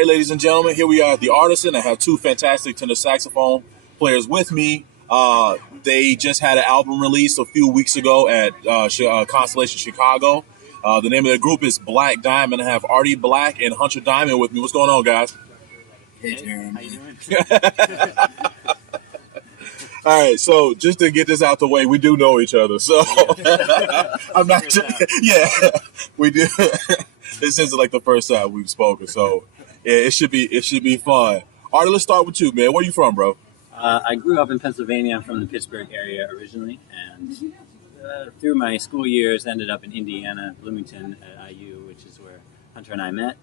right, ladies and gentlemen, here we are at the Artisan. I have two fantastic tenor saxophone players with me. They just had an album release a few weeks ago at Constellation Chicago. The name of the group is Black Diamond. I have Artie Black and Hunter Diamond with me. What's going on, guys? Hey, Jeremy. How you doing? All right, so just to get this out the way, we do know each other. So I'm not. Yeah, we do. This isn't like the first time we've spoken, so yeah, it should be fun. Artie, let's start with you, man. Where you from, bro? I grew up in Pennsylvania. I'm from the Pittsburgh area originally, and through my school years, ended up in Indiana, Bloomington at IU, which is where Hunter and I met.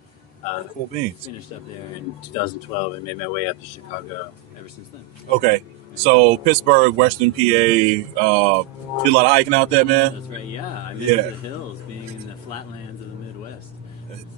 Cool beans. Finished up there in 2012 and made my way up to Chicago ever since then. Okay, so Pittsburgh, Western PA, did a lot of hiking out there, man. That's right. Yeah, I miss the hills, being in the flatlands of the Midwest.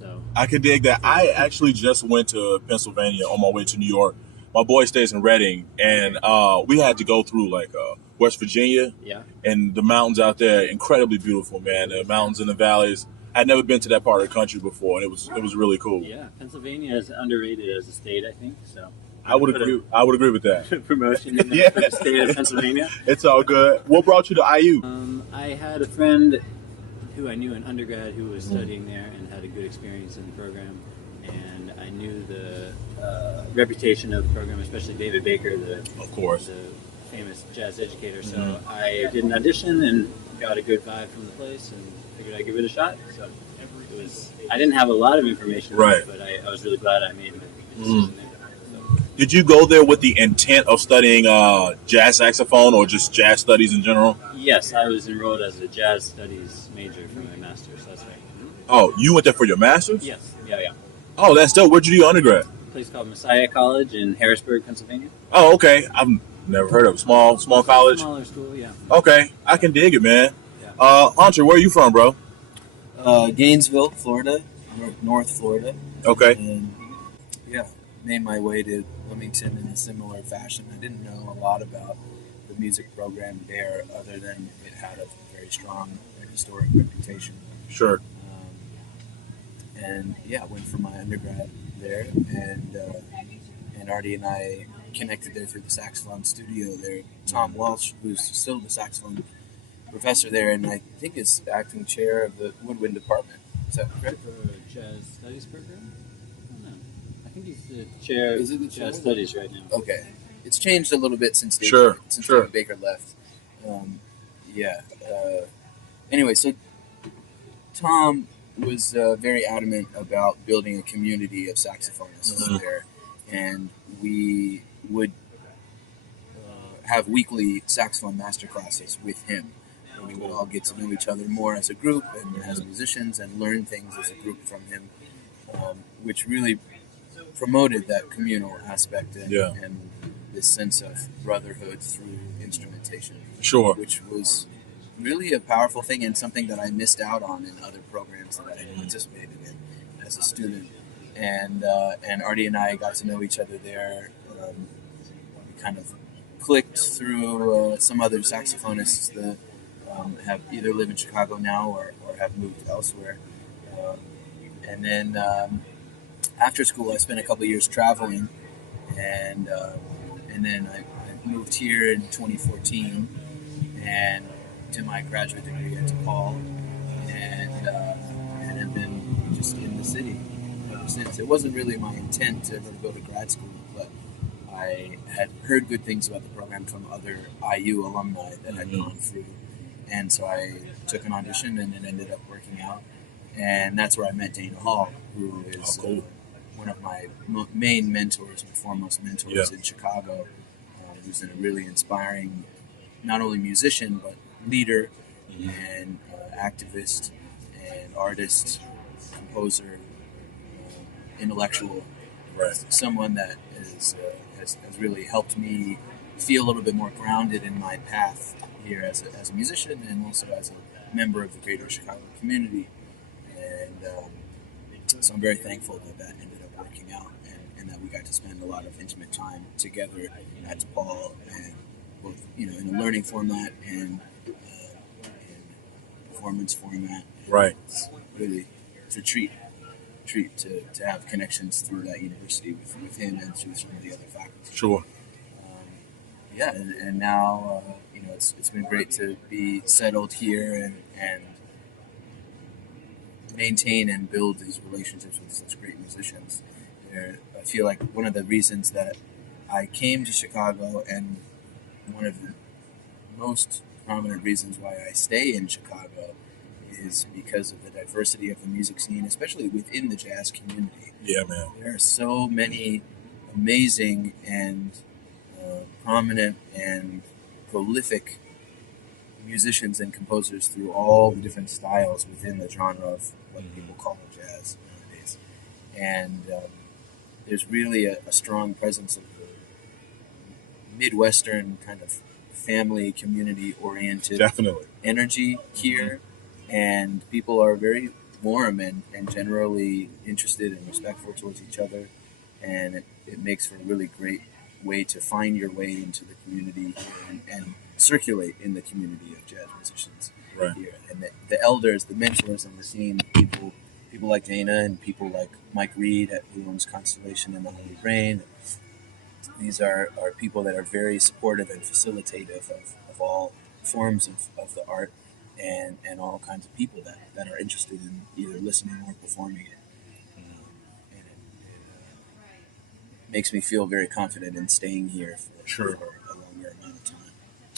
So I could dig that. I actually just went to Pennsylvania on my way to New York. My boy stays in Reading, and we had to go through like West Virginia. Yeah. And the mountains out there, incredibly beautiful, man. The mountains and the valleys. I'd never been to that part of the country before, and it was really cool. Yeah, Pennsylvania is underrated as a state, I think. So I would agree. I would agree with that. Promotion in Yeah. the state of Pennsylvania. It's all good. What brought you to IU? I had a friend who I knew in undergrad who was studying there and had a good experience in the program, and I knew the reputation of the program, especially David Baker, the famous jazz educator. So I did an audition and got a good vibe from the place, and figured I'd give it a shot. So it was. I didn't have a lot of information, right? But I was really glad I made my decision there. So. Did you go there with the intent of studying jazz saxophone or just jazz studies in general? Yes, I was enrolled as a jazz studies major for my master's. That's right. Oh, you went there for your master's? Yes. Yeah. Oh, that's dope. Where'd you do your undergrad? A place called Messiah College in Harrisburg, Pennsylvania. Oh, okay. I've never heard of small college. Smaller school, yeah. Okay, I can dig it, man. Yeah. Hunter, where are you from, bro? Gainesville, Florida, North Florida. Okay. And made my way to Bloomington in a similar fashion. I didn't know a lot about the music program there, other than it had a very strong historic reputation. Sure. Went for my undergrad there, and Artie and I connected there through the saxophone studio there. Tom Welsh, who's still the saxophone professor there, and I think is acting chair of the woodwind department. Is that correct? For a jazz studies program? I don't know. I think he's the chair Is it the of chair? jazz studies right now. Okay. It's changed a little bit since David Baker left. Anyway, so Tom was very adamant about building a community of saxophonists there, and we would have weekly saxophone master classes with him. And we would all get to know each other more as a group and as musicians, and learn things as a group from him, which really promoted that communal aspect and this sense of brotherhood through instrumentation. Sure. Which was really a powerful thing, and something that I missed out on in other programs that I participated in as a student. And Artie and I got to know each other there. We kind of clicked through some other saxophonists that have either live in Chicago now or have moved elsewhere. And then after school, I spent a couple of years traveling, and then I moved here in 2014 and did my graduate degree at DePaul, and have been just in the city ever since. It wasn't really my intent to ever go to grad school, but I had heard good things about the program from other IU alumni that had gone through, and so I took an audition, and it ended up working out. And that's where I met Dana Hall, who is one of my main mentors and foremost mentors in Chicago, who's a really inspiring, not only musician, but leader and activist and artist, composer, intellectual. Right. Someone that has really helped me feel a little bit more grounded in my path here as a musician, and also as a member of the greater Chicago community. And so I'm very thankful that ended up working out, and that we got to spend a lot of intimate time together at DePaul, and both in a learning format and performance format. Right. It's a treat treat to have connections through that university with him and through some of the other faculty. Sure. Yeah, and now it's been great to be settled here and maintain and build these relationships with such great musicians. I feel like one of the reasons that I came to Chicago, and one of the most prominent reasons why I stay in Chicago, is because of the diversity of the music scene, especially within the jazz community. Yeah, man. There are so many amazing and prominent and prolific musicians and composers through all the different styles within the genre of what people call jazz nowadays. And there's really a strong presence of the Midwestern kind of family, community-oriented Definitely. energy here. And people are very warm and generally interested and respectful towards each other. And it makes for a really great way to find your way into the community here and circulate in the community of jazz musicians here. And the elders, the mentors on the scene, people like Dana and people like Mike Reed, who owns Constellation and the Holy Brain. These are people that are very supportive and facilitative of all forms of the art and all kinds of people that are interested in either listening or performing it. And it makes me feel very confident in staying here for a longer amount of time.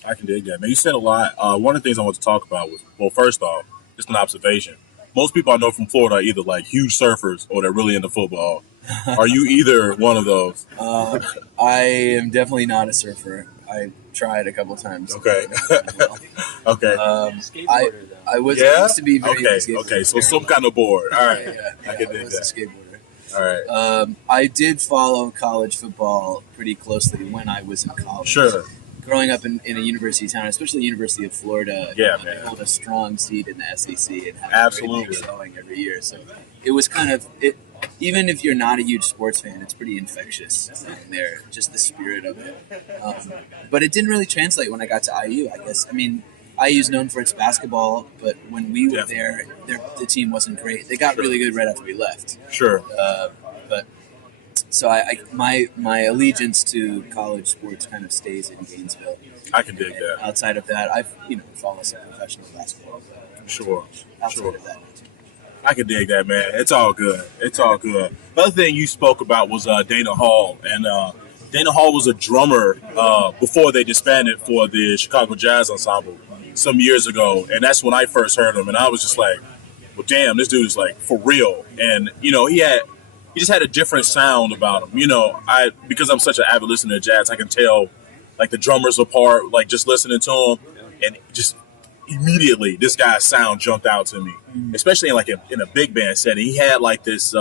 I can dig that, man. You said a lot. One of the things I want to talk about was, well, first off, just an observation. Most people I know from Florida are either like huge surfers or they're really into football. Are you either one of those? I am definitely not a surfer. I tried a couple times. Okay. Okay. Skateboarder, though. I used to be very into skateboarding. Okay. So some kind of board. All right. Yeah, I can I dig was that. a skateboarder. All right. I did follow college football pretty closely when I was in college. Sure. Growing up in a university town, especially the University of Florida, Yeah, they man. hold a strong seat in the SEC and have Absolutely. a very big showing every year. So it was kind of it. Even if you're not a huge sports fan, it's pretty infectious down there, just the spirit of it. But it didn't really translate when I got to IU, I guess. I mean, IU is known for its basketball, but when we were there, the team wasn't great. They got really good right after we left. Sure. But so my allegiance to college sports kind of stays in Gainesville. I can dig that. Outside of that, I've followed some professional basketball. But Sure. outside of that, I can dig that, man. It's all good. It's all good. The other thing you spoke about was Dana Hall. And Dana Hall was a drummer before they disbanded for the Chicago Jazz Ensemble some years ago. And that's when I first heard him. And I was just like, well, damn, this dude is like for real. And, he just had a different sound about him. Because I'm such an avid listener to jazz, I can tell like the drummers apart, like just listening to him. And just immediately this guy's sound jumped out to me, especially in a big band setting. He had like this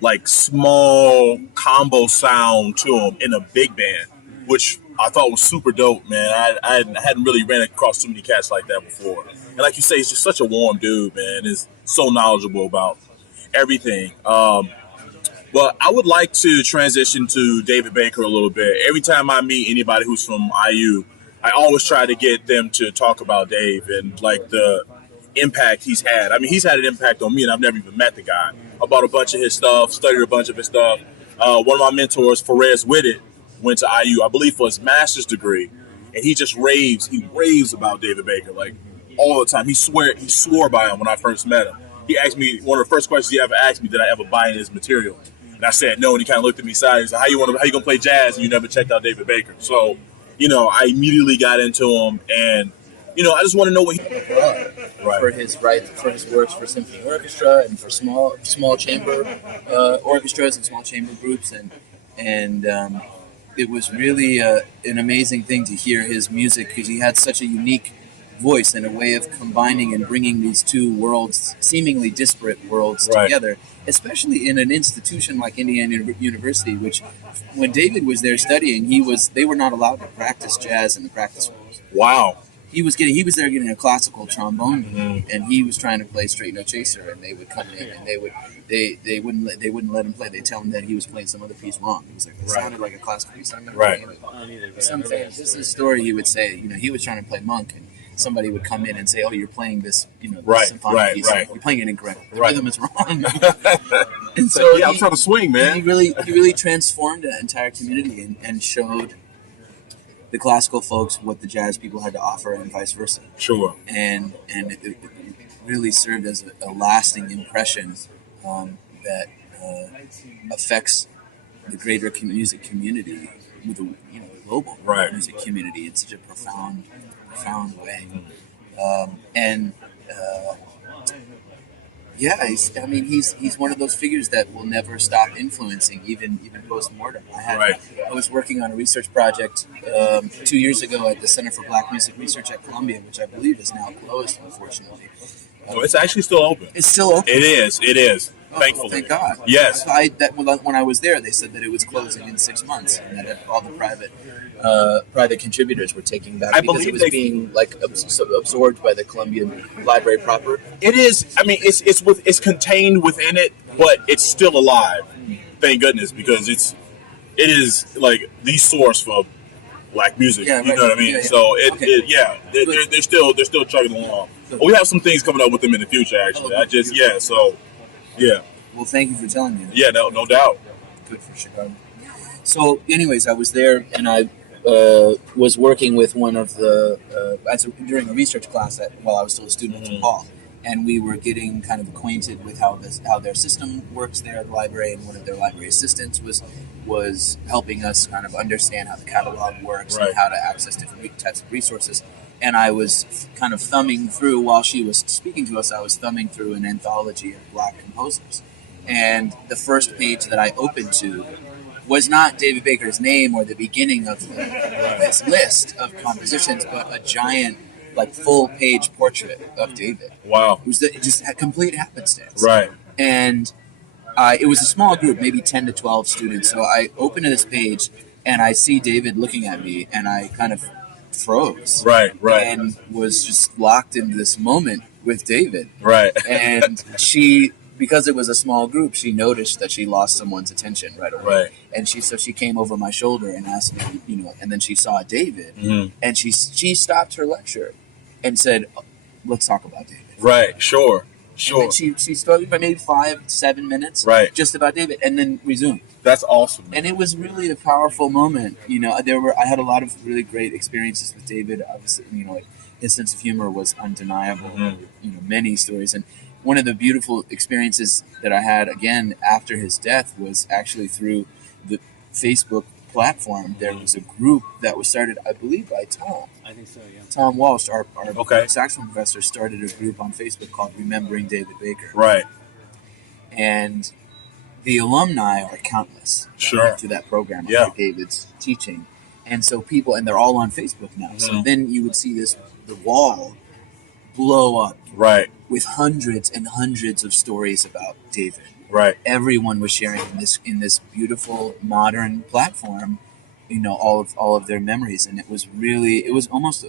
like small combo sound to him in a big band, which I thought was super dope, man. I hadn't really ran across too many cats like that before. And like you say, he's just such a warm dude, man. He's so knowledgeable about everything. But I would like to transition to David Baker a little bit. Every time I meet anybody who's from IU, I always try to get them to talk about Dave and like the impact he's had. I mean, he's had an impact on me, and I've never even met the guy. I bought a bunch of his stuff, studied a bunch of his stuff. One of my mentors, Perez Whitted, went to IU, I believe, for his master's degree, and he just raves. He raves about David Baker like all the time. He swore by him when I first met him. He asked me, one of the first questions he ever asked me, did I ever buy any of his material? And I said no, and he kind of looked at me sideways. He said, how you gonna play jazz and you never checked out David Baker? So, I immediately got into him, and I just want to know what he for his works for symphony orchestra and for small chamber orchestras and small chamber groups, and it was really an amazing thing to hear his music because he had such a unique voice and a way of combining and bringing these two worlds, seemingly disparate worlds, together, especially in an institution like Indiana University, which when David was there studying, they were not allowed to practice jazz in the practice rooms. Wow. He was there getting a classical trombone, and he was trying to play straight no chaser, and they would come in and they wouldn't let him play. They tell him that he was playing some other piece wrong. It was like it sounded like a classical piece. Right. This is a story he would say. He was trying to play Monk, and somebody would come in and say, "Oh, you're playing this, this Right, symphonic right, piece. right. You're playing it incorrectly. The Right. rhythm is wrong." And So so yeah, I'm trying to swing, he man. really transformed the entire community and showed the classical folks what the jazz people had to offer, and vice versa. Sure. And it really served as a lasting impression that affects the greater music community with the global Right. music community in such a profound way. And yeah, he's one of those figures that will never stop influencing, even post mortem. Right. I was working on a research project 2 years ago at the Center for Black Music Research at Columbia, which I believe is now closed, unfortunately. Oh, it's actually still open. It's still open. It is. Oh, Thankfully. thank God. Yes. When I was there, they said that it was closing in 6 months, and that all the private contributors were taking back because it was being absorbed by the Columbian Library proper. It is. I mean, it's contained within it, but it's still alive. Thank goodness, because it is like the source for Black music. Yeah, right. You know what I mean? Yeah, yeah. So Okay. they're still chugging along. But we have some things coming up with them in the future. Actually, Well, thank you for telling me that. Yeah, no doubt. Good for Chicago. So, anyways, I was there, and I was working with one of the during a research class while I was still a student at DePaul, and we were getting kind of acquainted with how their system works there at the library, and one of their library assistants was helping us kind of understand how the catalog works Right. and how to access different types of resources. And I was kind of thumbing through, while she was speaking to us, I was thumbing through an anthology of Black composers. And the first page that I opened to was not David Baker's name or the beginning of this list of compositions, but a giant, full-page portrait of David. Wow. It was just a complete happenstance. Right. And it was a small group, maybe 10 to 12 students. So I open to this page, and I see David looking at me, and I kind of froze. Right. And was just locked into this moment with David. Right. And because it was a small group, she noticed that she lost someone's attention right away. Right. And she came over my shoulder and asked me, and then she saw David, and she stopped her lecture and said, "Let's talk about David." Right. Sure. And then she spoke for maybe 5-7 minutes, Right. just about David, and then resumed. That's awesome. And it was really a powerful moment. I had a lot of really great experiences with David. Obviously, his sense of humor was undeniable. Many stories. And one of the beautiful experiences that I had, again, after his death was actually through the Facebook platform. There was a group that was started, I believe, by Tom. I think so, yeah. Tom Walsh, our Okay. saxophone professor, started a group on Facebook called Remembering David Baker. Right. And the alumni are countless Sure. to that program Yeah. under David's teaching. And so and they're all on Facebook now. So then you would see the wall blow up Right. with hundreds and hundreds of stories about David. Right. Everyone was sharing in this beautiful modern platform, all of their memories. And it was almost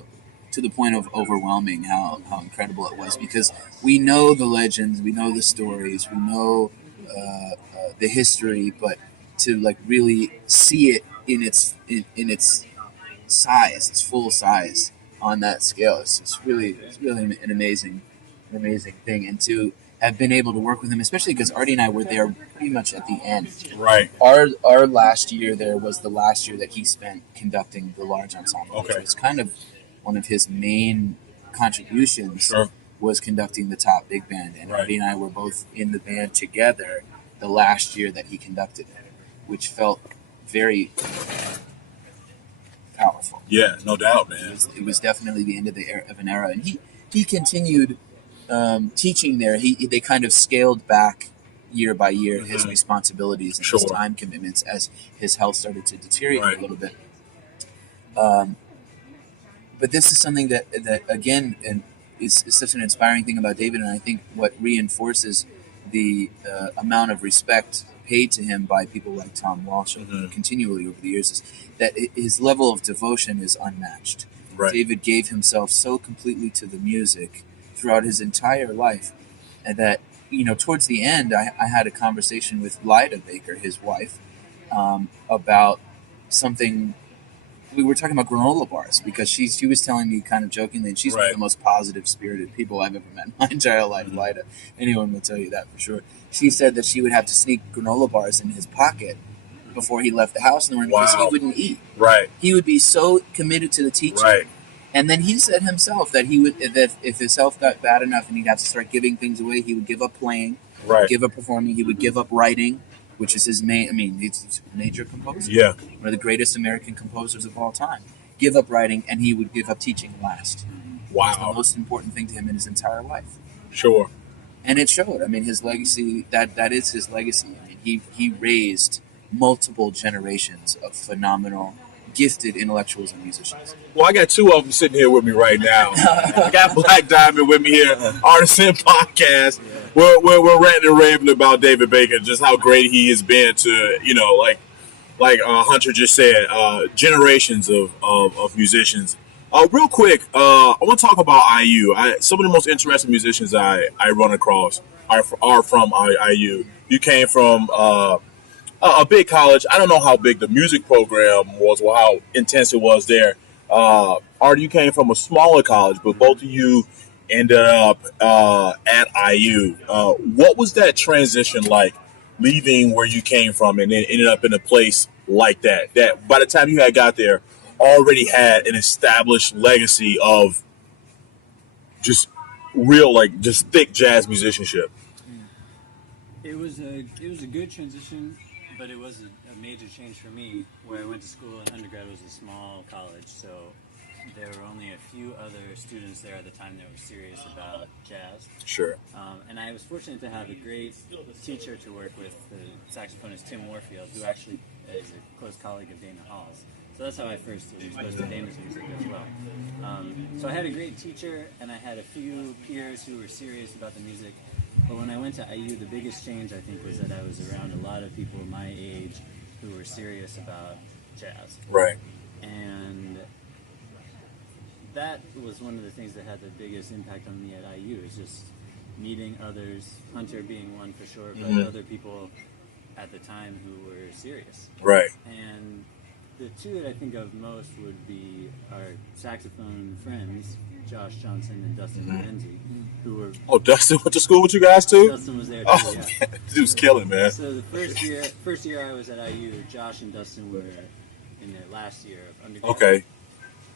to the point of overwhelming how incredible it was, because we know the legends, we know the stories, we know the history, but to really see it in its size, its full size on that scale, it's really an amazing thing. And to have been able to work with him, especially because Artie and I were there pretty much at the end. Right. Our last year there was the last year that he spent conducting the large ensemble. Okay. So it's kind of one of his main contributions. Sure. Was conducting the top big band, and Right. Artie and I were both in the band together the last year that he conducted it, which felt very powerful. Yeah, no doubt, man. It was definitely the end of an era, and he continued teaching there. They kind of scaled back year by year his responsibilities and his Sure. time commitments as his health started to deteriorate Right. a little bit. But this is something that again is such an inspiring thing about David, and I think what reinforces the amount of respect paid to him by people like Tom Walsh continually over the years is that his level of devotion is unmatched. Right. David gave himself so completely to the music throughout his entire life, and that towards the end, I had a conversation with Lyda Baker, his wife, about something we were talking about granola bars because she was telling me kind of jokingly, and she's one of Right. the most positive spirited people I've ever met in my entire life. Mhm. Lida, anyone will tell you that for sure. She said that she would have to sneak granola bars in his pocket before he left the house in the morning because he Wow. wouldn't eat. Right. He would be so committed to the teaching. Right. And then he said himself that if his health got bad enough and he'd have to start giving things away, he would give up playing, Right. give up performing, he would give up writing, which is his main. I mean, he's a major composer, Yeah. one of the greatest American composers of all time. Give up writing, and he would give up teaching last. It's the Wow. most important thing to him in his entire life, Sure. and it showed. I mean, his legacy that is his legacy. I mean, he raised multiple generations of phenomenal, gifted intellectuals and musicians. Well, I got two of them sitting here with me right now. I got Black Diamond with me here, Artisan Podcast. We're ranting and raving about David Baker, just how great he has been to, like Hunter just said, generations of musicians. Real quick, I want to talk about IU. Some of the most interesting musicians I run across are from IU. You came from a big college. I don't know how big the music program was or how intense it was there. Artie, you came from a smaller college, but both of you ended up at IU. What was that transition like, leaving where you came from and then ended up in a place like that? That by the time you had got there, already had an established legacy of just real, like just thick jazz musicianship. It was a good transition, but it was a major change for me. Where I went to school in undergrad was a small college, so there were only a few other students there at the time that were serious about jazz. Sure. And I was fortunate to have a great teacher to work with, the saxophonist Tim Warfield, who actually is a close colleague of Damon Hall's. So that's how I first was exposed to Damon's music as well. So I had a great teacher, and I had a few peers who were serious about the music. But when I went to IU, the biggest change, I think, was that I was around a lot of people my age who were serious about jazz. Right. And that was one of the things that had the biggest impact on me at IU, is just meeting others, Hunter being one for sure, but other people at the time who were serious. Right. And the two that I think of most would be our saxophone friends, Josh Johnson and Dustin Lorenzi, who were... Oh, Dustin went to school with you guys too? Dustin was there too, Oh, yeah. man. Dude's killing, man. So the first year I was at IU, Josh and Dustin were in their last year of undergrad. Okay.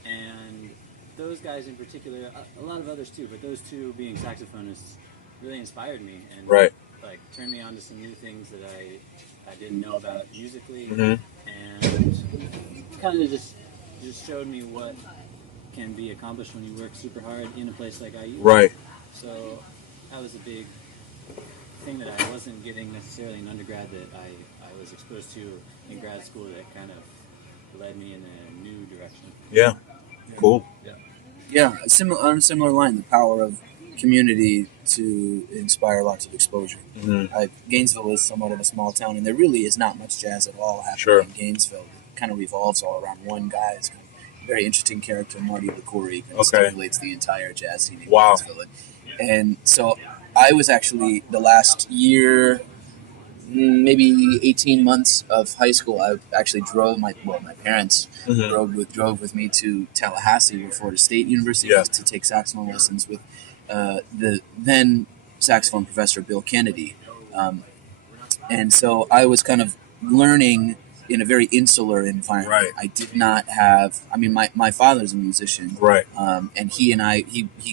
And those guys in particular, a lot of others too, but those two being saxophonists really inspired me and Right. like turned me on to some new things that I didn't know about musically, Mhm. and kind of just showed me what can be accomplished when you work super hard in a place like IU. Right. So that was a big thing that I wasn't getting necessarily in undergrad that I was exposed to in grad school that kind of led me in a new direction. Yeah. Cool. Yeah, on a similar line, the power of community to inspire lots of exposure. Gainesville is somewhat of a small town, and there really is not much jazz at all happening Sure. in Gainesville. It kind of revolves all around one guy. It's kind of a very interesting character, Marty LaCourie, kind of Okay. stimulates the entire jazz scene in Wow. Gainesville. And so I was actually, the last year, maybe 18 months of high school, I actually drove my parents drove with me to Tallahassee, where Florida State University Yeah. was, to take saxophone lessons with the then saxophone professor Bill Kennedy. And so I was kind of learning in a very insular environment. Right. I did not have, I mean, my father's a musician. Right. And he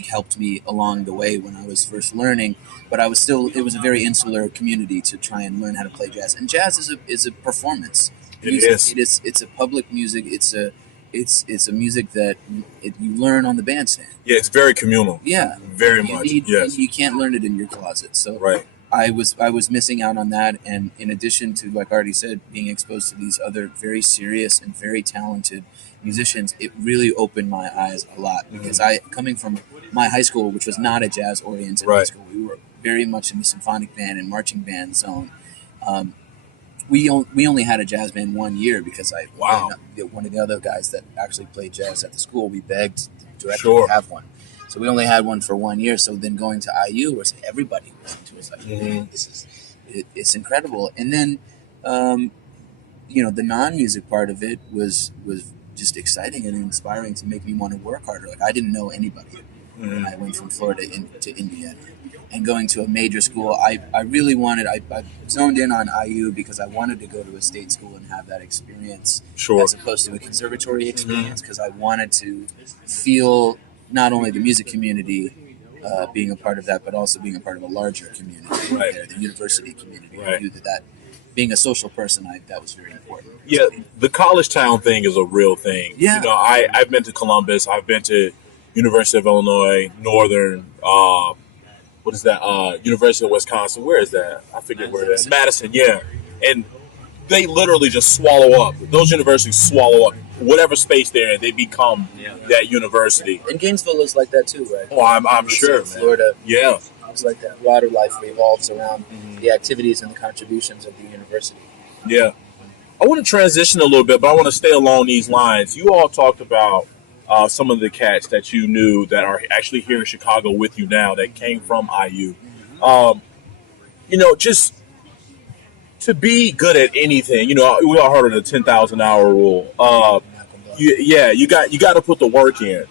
helped me along the way when I was first learning, but I was still, it was a very insular community to try and learn how to play jazz. And jazz is a performance music. It's a public music. It's a music that you learn on the bandstand. Yeah, it's very communal. Yeah. Very much. Yes. You can't learn it in your closet. So Right. I was missing out on that, and in addition to, like Artie said, being exposed to these other very serious and very talented musicians, it really opened my eyes a lot, because coming from my high school, which was not a jazz oriented high Right. school, we were very much in the symphonic band and marching band zone. We only had a jazz band 1 year because Wow. one of the other guys that actually played jazz at the school, we begged the director Sure. to have one. So we only had one for 1 year. So then going to IU, was everybody listened to us. Like, man, it's incredible. And then, the non-music part of it was just exciting and inspiring to make me want to work harder. Like I didn't know anybody when I went from Florida to Indiana. And going to a major school, I really wanted, I zoned in on IU because I wanted to go to a state school and have that experience as opposed to a conservatory experience, because I wanted to feel not only the music community being a part of that, but also being a part of a larger community, the university community. I knew that being a social person, that was very important. Yeah, the college town thing is a real thing. Yeah. You know, I've been to Columbus, I've been to University of Illinois, Northern, what is that? University of Wisconsin. Where is that? I forget where it is. Madison, yeah. And they literally just swallow up. Those universities swallow up whatever space they're in. They become that university. And Gainesville is like that too, right? Oh, I'm sure, man. Florida. Yeah. It's like that. A lot of life revolves around the activities and the contributions of the university. Yeah. I want to transition a little bit, but I want to stay along these lines. You all talked about some of the cats that you knew that are actually here in Chicago with you now that came from IU. You know, just to be good at anything, you know, we all heard of the 10,000 hour rule. You got to put the work in.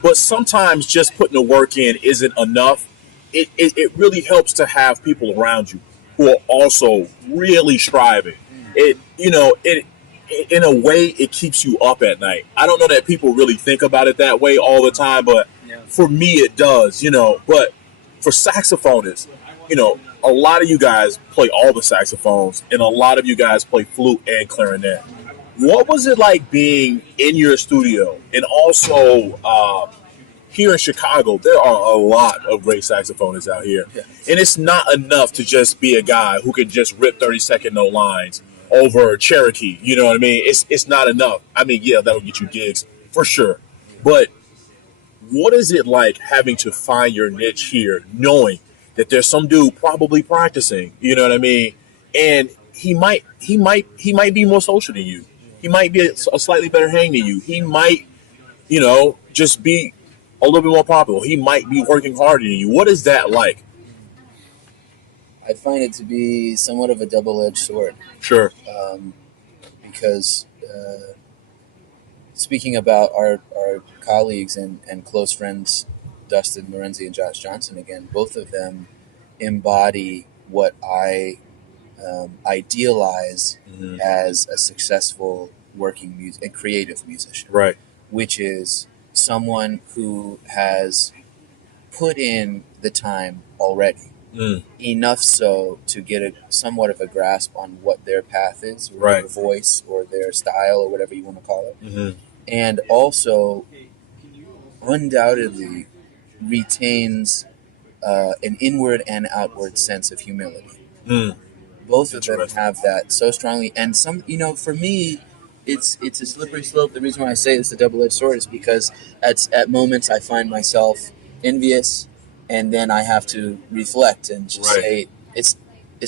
But sometimes just putting the work in isn't enough. It really helps to have people around you who are also really striving. In a way, it keeps you up at night. I don't know that people really think about it that way all the time, but for me, it does, you know. But for saxophonists, you know, a lot of you guys play all the saxophones, and a lot of you guys play flute and clarinet. What was it like being in your studio? And also, here in Chicago, there are a lot of great saxophonists out here. Yeah. And it's not enough to just be a guy who can just rip 30-second no lines over Cherokee, you know what I mean? It's not enough. I mean, yeah, that'll get you gigs for sure. But what is it like having to find your niche here, knowing that there's some dude probably practicing, you know what I mean? And he might be more social than you. He might be a slightly better hang than you. He might, you know, just be a little bit more popular. He might be working harder than you. What is that like? I find it to be somewhat of a double-edged sword. Sure. Because speaking about our colleagues and close friends, Dustin Lorenzi and Josh Johnson, again, both of them embody what I idealize as a successful working and creative musician. Right. Which is someone who has put in the time already. Enough so to get somewhat of a grasp on what their path is, or their voice, or their style, or whatever you want to call it. And also, undoubtedly, retains an inward and outward sense of humility. Both of them have that so strongly. And some, you know, for me, it's a slippery slope. The reason why I say it's a double-edged sword is because at moments I find myself envious. And then I have to reflect and just say, it's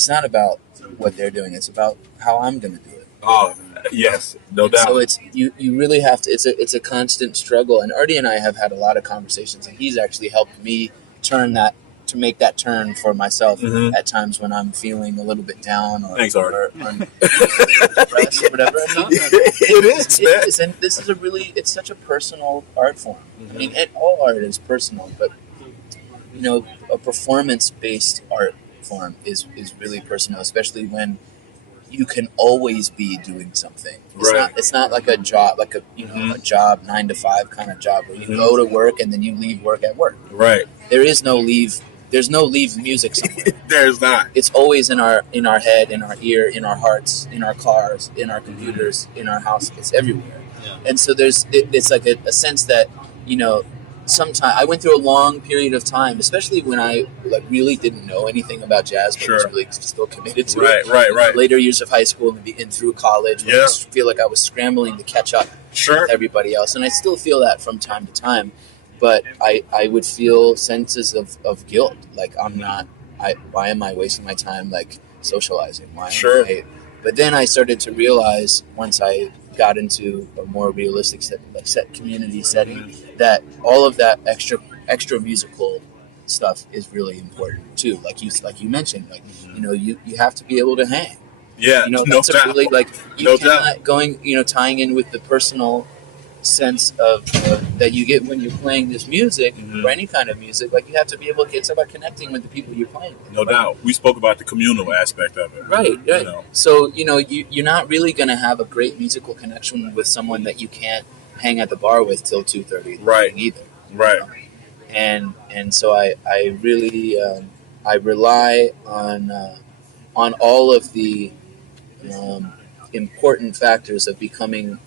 not about what they're doing. It's about how I'm going to do it. Oh, yes, no doubt. So it's you really have to. It's a constant struggle. And Artie and I have had a lot of conversations, and he's actually helped me make that turn for myself at times when I'm feeling a little bit down or, Thanks, Artie. or depressed or whatever. It is, man. And this is it's such a personal art form. I mean, all art is personal, but you know, a performance-based art form is really personal, especially when you can always be doing something. It's not like a job, like a job 9 to 5 kind of job where you go to work and then you leave work at work. Right. There is no leave. There's no leave music somewhere. There's not. It's always in our head, in our ear, in our hearts, in our cars, in our computers, in our house. It's everywhere. Yeah. And so it's like a sense that, you know, sometimes I went through a long period of time, especially when I really didn't know anything about jazz, but was really still committed to it. Right. Later years of high school and through college, I feel like I was scrambling to catch up with everybody else, and I still feel that from time to time. But I would feel senses of guilt, like why am I wasting my time socializing? But then I started to realize once I got into a more realistic set community setting that all of that extra musical stuff is really important too. Like you mentioned, you know, you have to be able to hang. Yeah, you know, no that's doubt. really tying in with the personal sense of that you get when you're playing this music or any kind of music. Like, you have to be able to get about connecting with the people you're playing with. No doubt. We spoke about the communal aspect of it. Right. You know. So, you're not really going to have a great musical connection with someone that you can't hang at the bar with till 2:30 Right. either. Right. And so I really I rely on all of the important factors of becoming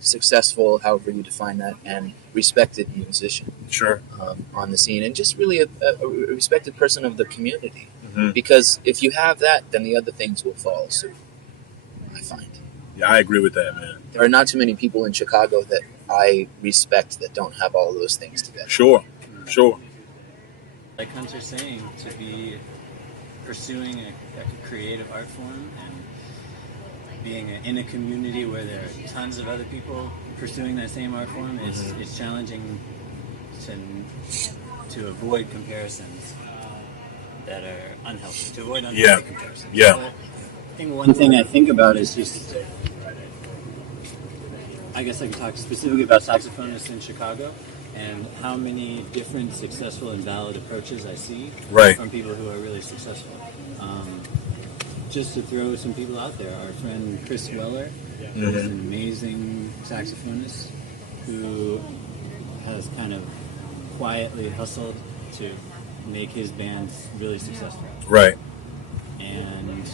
successful, however you define that, and respected musician. Sure. On the scene, and just really a respected person of the community. Mm-hmm. Because if you have that, then the other things will follow suit, I find. Yeah, I agree with that, man. There are not too many people in Chicago that I respect that don't have all those things together. Sure. Like Hunter's saying, to be pursuing a creative art form and being in a community where there are tons of other people pursuing that same art form, it's challenging to avoid comparisons that are unhealthy, to avoid unhealthy comparisons. Yeah. So I think one thing I think about is just, I guess I could talk specifically about saxophonists in Chicago and how many different successful and valid approaches I see from people who are really successful. Just to throw some people out there, our friend Chris Weller is an amazing saxophonist who has kind of quietly hustled to make his bands really successful. Right. And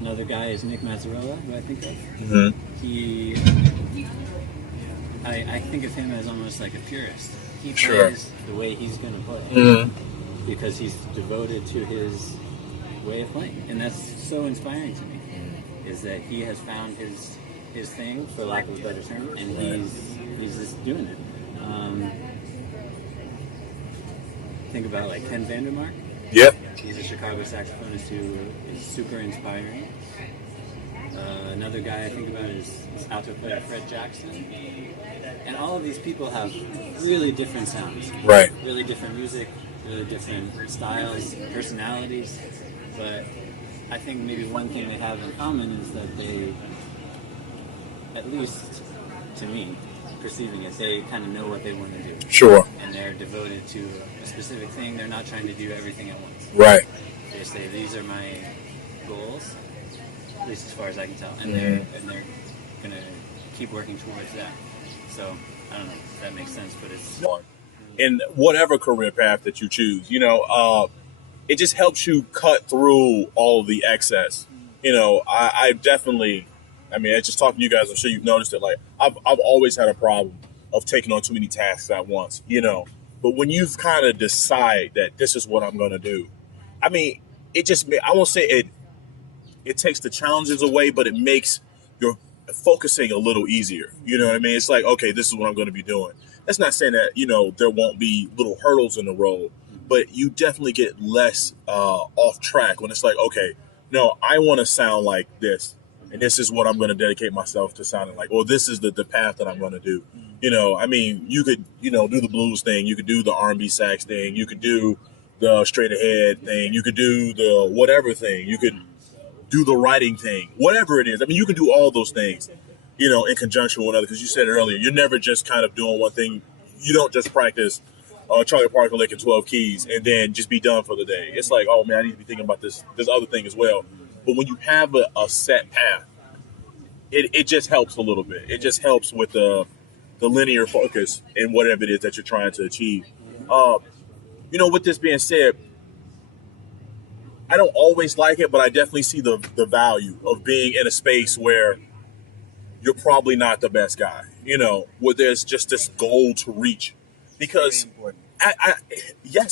another guy is Nick Mazzarella, who I think of. Mm-hmm. I think of him as almost like a purist. He plays the way he's going to play because he's devoted to his way of playing, and that's so inspiring to me. Is that he has found his thing, for lack of a better term, and he's just doing it. Think about like Ken Vandermark. Yep. He's a Chicago saxophonist who is super inspiring. Another guy I think about is alto player Fred Jackson. And all of these people have really different sounds. Right. Really different music, really different styles, personalities. But I think maybe one thing they have in common is that they, at least to me, perceiving it, they kind of know what they want to do. Sure. And they're devoted to a specific thing. They're not trying to do everything at once. Right. They say, these are my goals, at least as far as I can tell. And they're going to keep working towards that. So, I don't know if that makes sense, but it's... In whatever career path that you choose, it just helps you cut through all of the excess. I definitely, just talking to you guys, I'm sure you've noticed it. Like, I've always had a problem of taking on too many tasks at once, But when you've kind of decide that this is what I'm going to do, it just, I won't say it takes the challenges away, but it makes your focusing a little easier. You know what I mean? It's like, okay, this is what I'm going to be doing. That's not saying that, there won't be little hurdles in the road, but you definitely get less off track when it's like, okay, no, I want to sound like this, and this is what I'm going to dedicate myself to sounding like, or this is the path that I'm going to do. You could, do the blues thing, you could do the R&B sax thing, you could do the straight ahead thing, you could do the whatever thing, you could do the writing thing, whatever it is. You can do all those things, in conjunction with other, because you said earlier, you're never just kind of doing one thing. You don't just practice Charlie Parker licking 12 keys and then just be done for the day. It's like, oh man, I need to be thinking about this other thing as well. But when you have a set path, it just helps a little bit. It just helps with the linear focus in whatever it is that you're trying to achieve. With this being said, I don't always like it, but I definitely see the value of being in a space where you're probably not the best guy, where there's just this goal to reach. Because,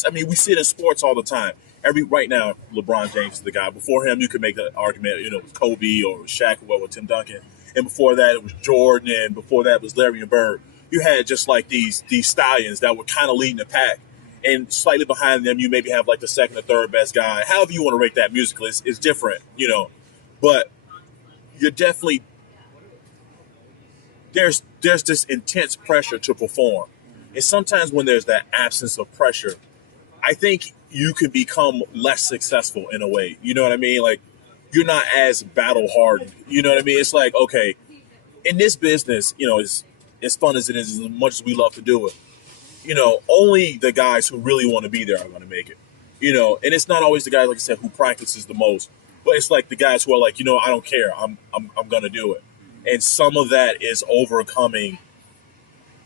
we see it in sports all the time. Right now, LeBron James is the guy. Before him, you could make the argument, with Kobe or Shaq or with Tim Duncan. And before that, it was Jordan, and before that was Larry and Bird. You had just like these stallions that were kind of leading the pack. And slightly behind them, you maybe have like the second or third best guy. However you want to rate that musically, it's different, But you're definitely... There's this intense pressure to perform. And sometimes when there's that absence of pressure, I think you can become less successful in a way. You know what I mean? Like, you're not as battle hardened. You know what I mean? It's like, okay, in this business, as fun as it is, as much as we love to do it, only the guys who really want to be there are going to make it. And it's not always the guys, like I said, who practices the most, but it's like the guys who are like, I don't care, I'm going to do it. And some of that is overcoming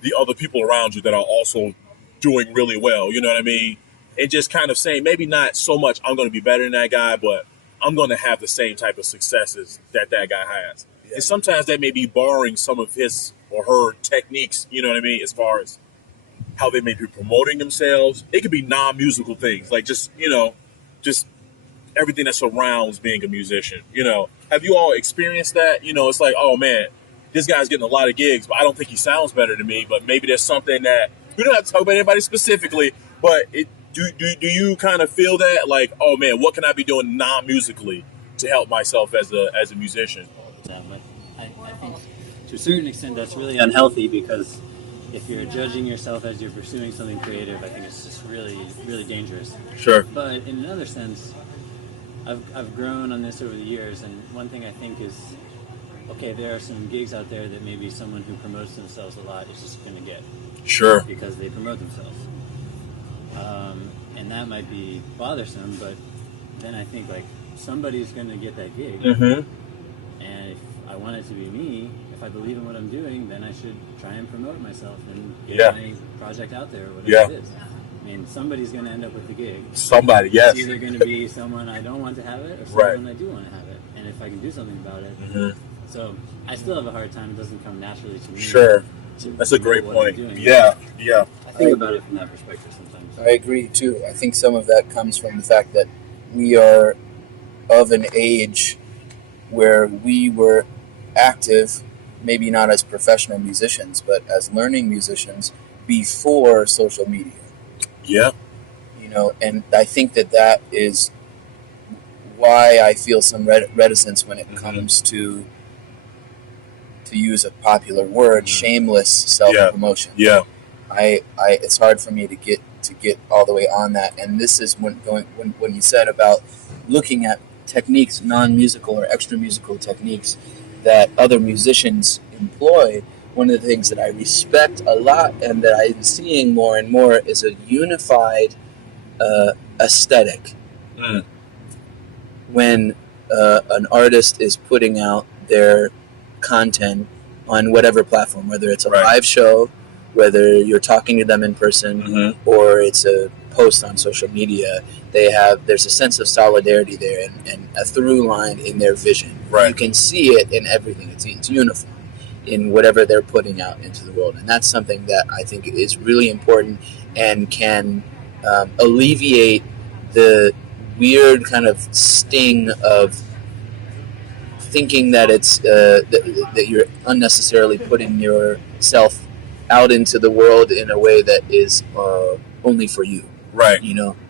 the other people around you that are also doing really well. You know what I mean? And just kind of saying, maybe not so much I'm going to be better than that guy, but I'm going to have the same type of successes that guy has. Yeah. And sometimes that may be borrowing some of his or her techniques, you know what I mean, as far as how they may be promoting themselves. It could be non-musical things, like just everything that surrounds being a musician. Have you all experienced that? It's like, oh man, this guy's getting a lot of gigs, but I don't think he sounds better than me. But maybe there's something that we don't have to talk about anybody specifically, but do you kind of feel that, like, oh man, what can I be doing non-musically to help myself as a musician? Yeah, but I think to a certain extent that's really unhealthy, because if you're judging yourself as you're pursuing something creative, I think it's just really, really dangerous. Sure. But in another sense, I've grown on this over the years, and one thing I think is, okay, there are some gigs out there that maybe someone who promotes themselves a lot is just going to get. Sure. Because they promote themselves. And that might be bothersome, but then I think, like, somebody's going to get that gig. Mm-hmm. And if I want it to be me, if I believe in what I'm doing, then I should try and promote myself and get my project out there, or whatever it is. I mean, somebody's going to end up with the gig. Somebody, yes. It's either going to be someone I don't want to have it, or someone I do want to have it. And if I can do something about it. Mm-hmm. So I still have a hard time. It doesn't come naturally to me. Sure. That's a great point. Yeah. I think about it from that perspective sometimes. I agree too. I think some of that comes from the fact that we are of an age where we were active, maybe not as professional musicians, but as learning musicians before social media. Yeah. And I think that is why I feel some reticence when it comes to use a popular word, shameless self-promotion. Yeah. It's hard for me to get all the way on that. And this is when you said about looking at techniques, non-musical or extra musical techniques that other musicians employ. One of the things that I respect a lot and that I'm seeing more and more is a unified aesthetic. Mm. When an artist is putting out their content on whatever platform, whether it's a live show, whether you're talking to them in person, or it's a post on social media, there's a sense of solidarity there and a through line in their vision. Right. You can see it in everything. It's uniform in whatever they're putting out into the world, and that's something that I think is really important and can alleviate the weird kind of sting of thinking that it's that you're unnecessarily putting yourself out into the world in a way that is only for you, right?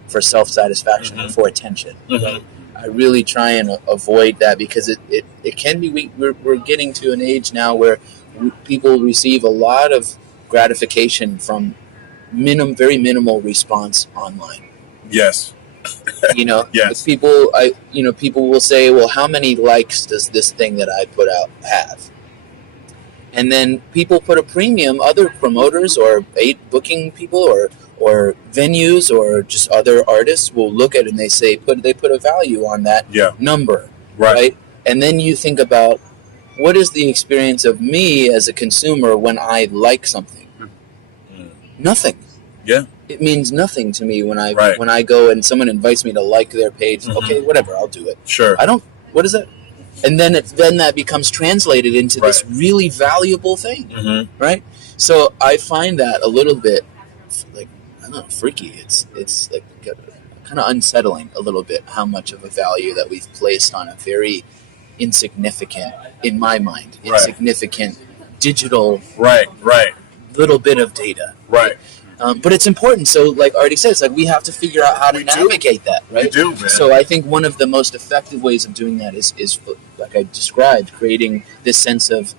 For self-satisfaction or for attention. Mm-hmm. I really try and avoid that, because it can be we're getting to an age now where people receive a lot of gratification from very minimal response online. Yes. Yes. People will say, well, how many likes does this thing that I put out have? And then people put a premium, other promoters or booking people or venues or just other artists will look at it and they say, they put a value on that number. Right. And then you think about, what is the experience of me as a consumer when I like something? Nothing. Yeah. It means nothing to me when I go and someone invites me to like their page. Okay, whatever, I'll do it. Sure. What is that? And then that becomes translated into this really valuable thing, right? So I find that a little bit, like, I don't know, freaky. It's like kind of unsettling a little bit how much of a value that we've placed on a very insignificant, in my mind, insignificant digital little bit of data. Right. But it's important. So, like Artie says, like, we have to figure out how to navigate that, right? We do, man. So I think one of the most effective ways of doing that is like I described, creating this sense of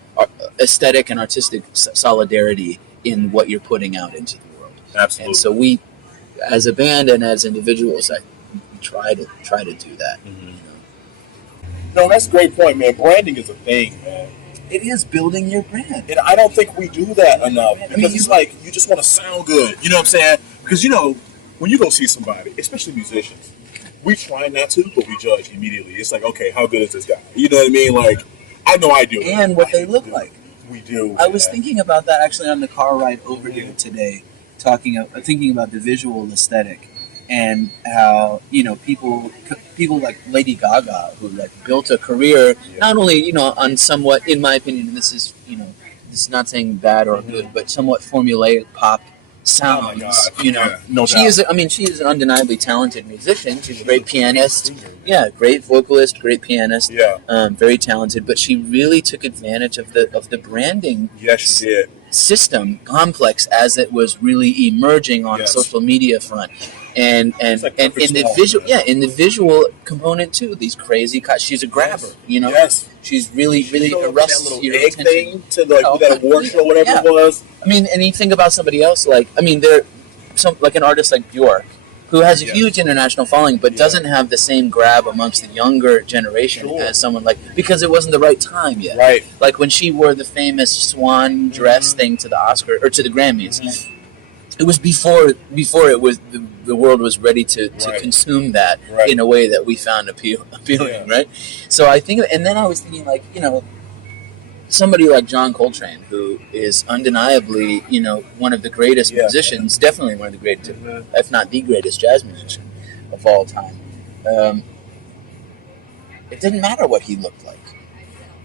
aesthetic and artistic solidarity in what you're putting out into the world. Absolutely. And so we, as a band and as individuals, we try to do that. No, that's a great point, man. Branding is a thing, man. It is building your brand. And I don't think we do that enough. Because it's like, you just want to sound good. You know what I'm saying? Because, when you go see somebody, especially musicians, we try not to, but we judge immediately. It's like, okay, how good is this guy? You know what I mean? Like, I know I do. And what they look like. We do. I was thinking about that actually on the car ride over here today, thinking about the visual aesthetic and how people like Lady Gaga, who like built a career not only on somewhat, in my opinion, and this is this is not saying bad or good, but somewhat formulaic pop sounds. Oh my God. No doubt. She is an undeniably talented musician. She's a great pianist. Yeah, great vocalist, great pianist. Yeah. Very talented. But she really took advantage of the branding. Yes, she did. System complex as it was really emerging on a social media front. And in the visual component too, these crazy cuts. She's a grabber, Yes. She's really arrests that your little egg attention. thing to that award show, whatever it was. I mean, and you think about somebody else like an artist like Bjork, who has a huge international following, but doesn't have the same grab amongst the younger generation as someone because it wasn't the right time yet. Right. Like when she wore the famous swan dress thing to the Oscar or to the Grammys. Mm-hmm. It was before it was the world was ready to consume that in a way that we found appealing, right? So I think, and then I was thinking somebody like John Coltrane, who is undeniably one of the greatest musicians, definitely one of the greatest, if not the greatest jazz musician of all time. It didn't matter what he looked like.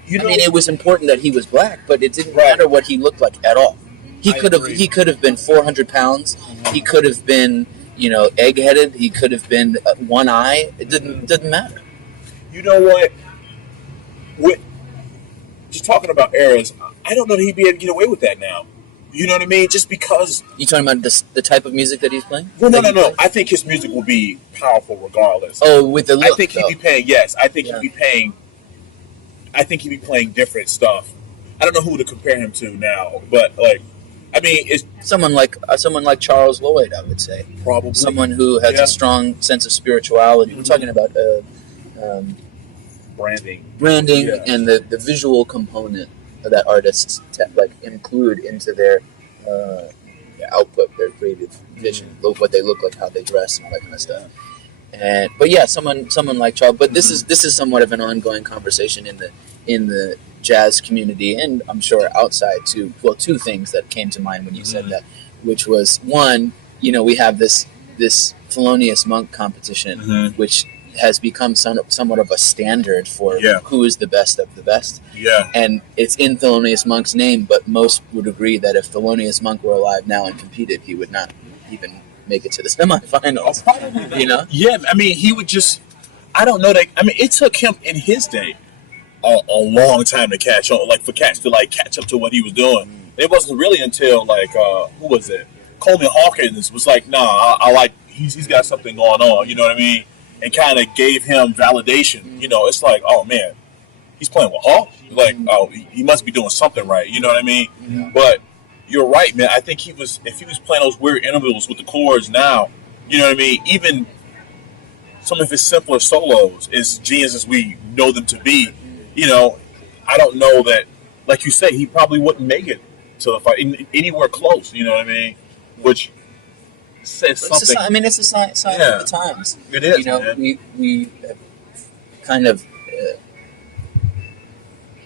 It was important that he was black, but it didn't matter what he looked like at all. He could have been 400 pounds. Mm-hmm. He could have been, egg-headed. He could have been one eye. It didn't matter. You know what? Just talking about eras, I don't know that he'd be able to get away with that now. You know what I mean? Just because... You talking about the type of music that he's playing? Well, no. I think his music will be powerful regardless. Oh, with the look, I think he'd be paying... Yes, I think he'd be paying... I think he'd be playing different stuff. I don't know who to compare him to now, but it's someone like Charles Lloyd, I would say. Probably someone who has a strong sense of spirituality. We're talking about branding, and the visual component that artists include into their output, their creative vision, what they look like, how they dress, and all that kind of stuff. Someone like Charles. But this is somewhat of an ongoing conversation in the jazz community, and I'm sure outside too. Well, two things that came to mind when you said that, which was one, we have this Thelonious Monk competition, which has become somewhat of a standard for who is the best of the best. Yeah. And it's in Thelonious Monk's name, but most would agree that if Thelonious Monk were alive now and competed, he would not even make it to the semifinals. Yeah, he would just... I don't know that... it took him in his day a long time to catch on, for cats to catch up to what he was doing. It wasn't really until who was it? Coleman Hawkins was like, nah, he's got something going on, you know what I mean? And kind of gave him validation. It's like, oh man, he's playing with Hawk? He must be doing something right, you know what I mean? Yeah. But you're right, man. I think if he was playing those weird intervals with the chords now, you know what I mean? Even some of his simpler solos, as genius as we know them to be, I don't know that, like you say, he probably wouldn't make it to the fight anywhere close, you know what I mean? Which says something. It's a sign of the times. It is, man. We kind of...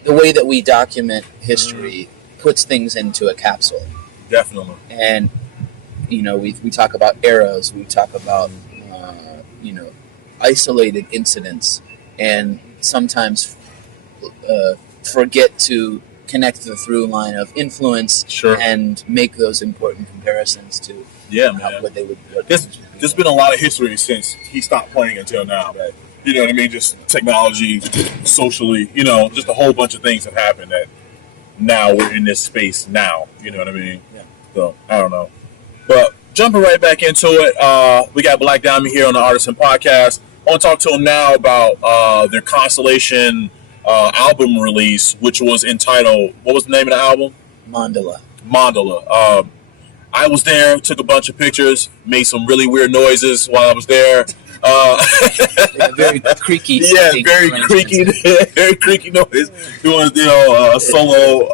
the way that we document history puts things into a capsule. Definitely. And, we talk about eras, we talk about, isolated incidents, and sometimes forget to connect the through line of influence and make those important comparisons to what they would... There's been a lot of history since he stopped playing until now. Right. You know what I mean? Just technology, socially, just a whole bunch of things have happened that now we're in this space now. You know what I mean? Yeah. So, I don't know. But jumping right back into it, we got Black Diamond here on the Rtisan Podcast. I want to talk to him now about their Constellation album release, which was entitled, what was the name of the album? Mandala. I was there, took a bunch of pictures, made some really weird noises while I was there. Yeah, very creaky. Yeah, very creaky, very creaky noise. Doing solo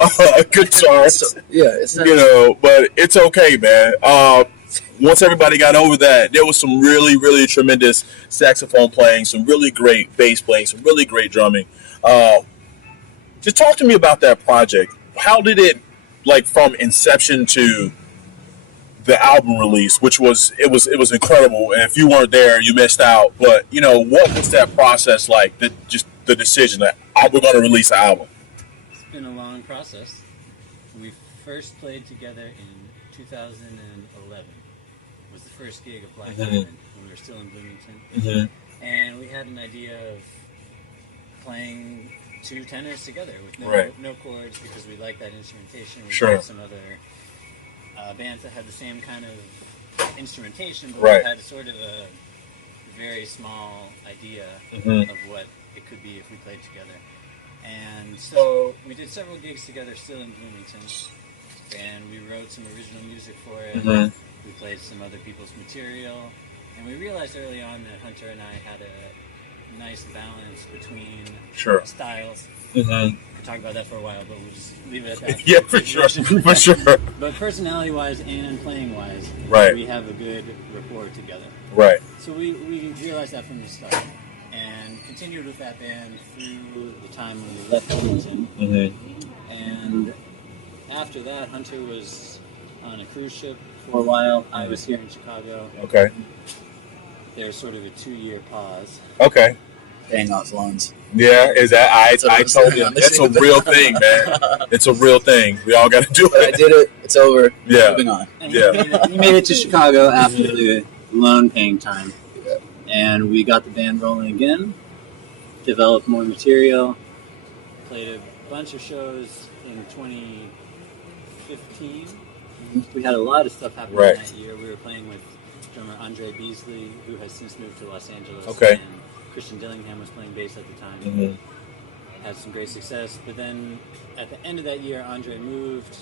guitar. It's but it's okay, man. Once everybody got over that, there was some really, really tremendous saxophone playing, some really great bass playing, some really great drumming. Just talk to me about that project. How did it, like, from inception to the album release, which was incredible. And if you weren't there, you missed out. But what was that process like? Just the decision that we're going to release an album. It's been a long process. We first played together in 2011. It was the first gig of Black Diamond when we were still in Bloomington, and we had an idea of playing two tenors together with no chords because we liked that instrumentation. We had some other bands that had the same kind of instrumentation, but we had sort of a very small idea of what it could be if we played together. And so we did several gigs together still in Bloomington, and we wrote some original music for it. We played some other people's material, and we realized early on that Hunter and I had a nice balance between styles. We could talk about that for a while, but we'll just leave it at that. Yeah, for sure. But personality-wise and playing-wise, we have a good rapport together. Right. So we realized that from the start, and continued with that band through the time when we left Bloomington. And after that, Hunter was on a cruise ship for a while. I was here in Chicago. Okay. There was sort of a 2-year pause. Okay. Paying off loans. Yeah, is that I told you it's a real thing, man. It's a real thing. We all got to do it. I did it. It's over. Yeah. Moving on. And we made it to Chicago after the loan paying time, and we got the band rolling again. Developed more material. Played a bunch of shows in 2015. We had a lot of stuff happening that year. We were playing with drummer Andre Beasley, who has since moved to Los Angeles. Okay. And Christian Dillingham was playing bass at the time. Had some great success, but then at the end of that year, Andre moved.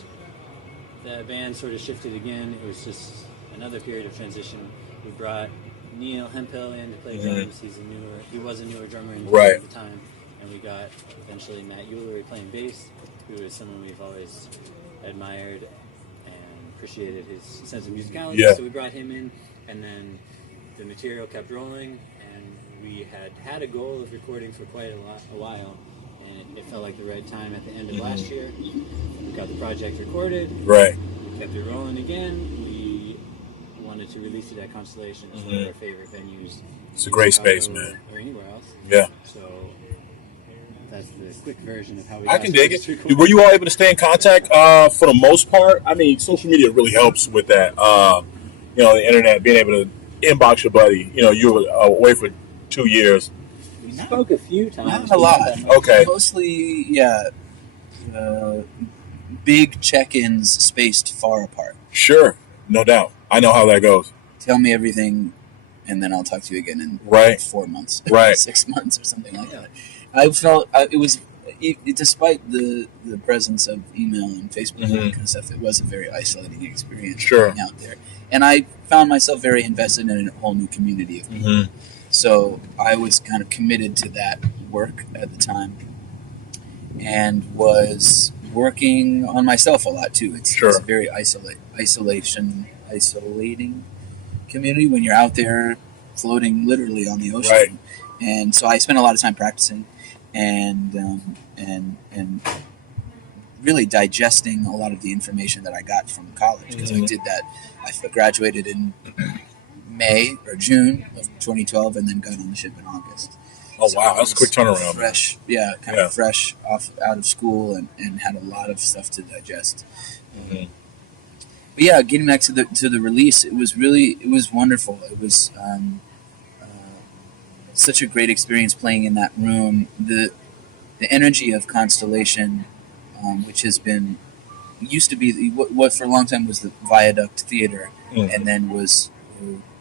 The band sort of shifted again. It was just another period of transition. We brought Neil Hemphill in to play drums. He was a newer drummer in at the time, and we got eventually Matt Eulery playing bass, who is someone we've always admired and appreciated his sense of musicality. So we brought him in, and then the material kept rolling, and we had a goal of recording for quite a while, and it felt like the right time at the end of last year. We got the project recorded. Right. We kept it rolling again. We wanted to release it at Constellation. It's one of our favorite venues. It's a great space, man. Or anywhere else. Yeah. So that's the quick version of how we. I can dig it. Were you all able to stay in contact for the most part? I mean, social media really helps with that. The internet, being able to inbox your buddy. You were away for 2 years. We spoke a few times. Not a lot. Okay. Mostly, big check-ins spaced far apart. Sure. No doubt. I know how that goes. Tell me everything, and then I'll talk to you again in 4 months. 6 months or something like that. I felt it was, despite the presence of email and Facebook and that kind of stuff, it was a very isolating experience being out there. And I found myself very invested in a whole new community of people. So I was kind of committed to that work at the time, and was working on myself a lot too. It's a very isolating community when you're out there floating literally on the ocean. And so I spent a lot of time practicing and really digesting a lot of the information that I got from college, because I did that. I graduated in May or June of 2012, and then got on the ship in August. Oh, wow. That's a quick turnaround. Fresh, fresh out of school, and had a lot of stuff to digest. But yeah, getting back to the release, it was wonderful. It was such a great experience playing in that room. The energy of Constellation, which used to be what for a long time was the Viaduct Theater, and then was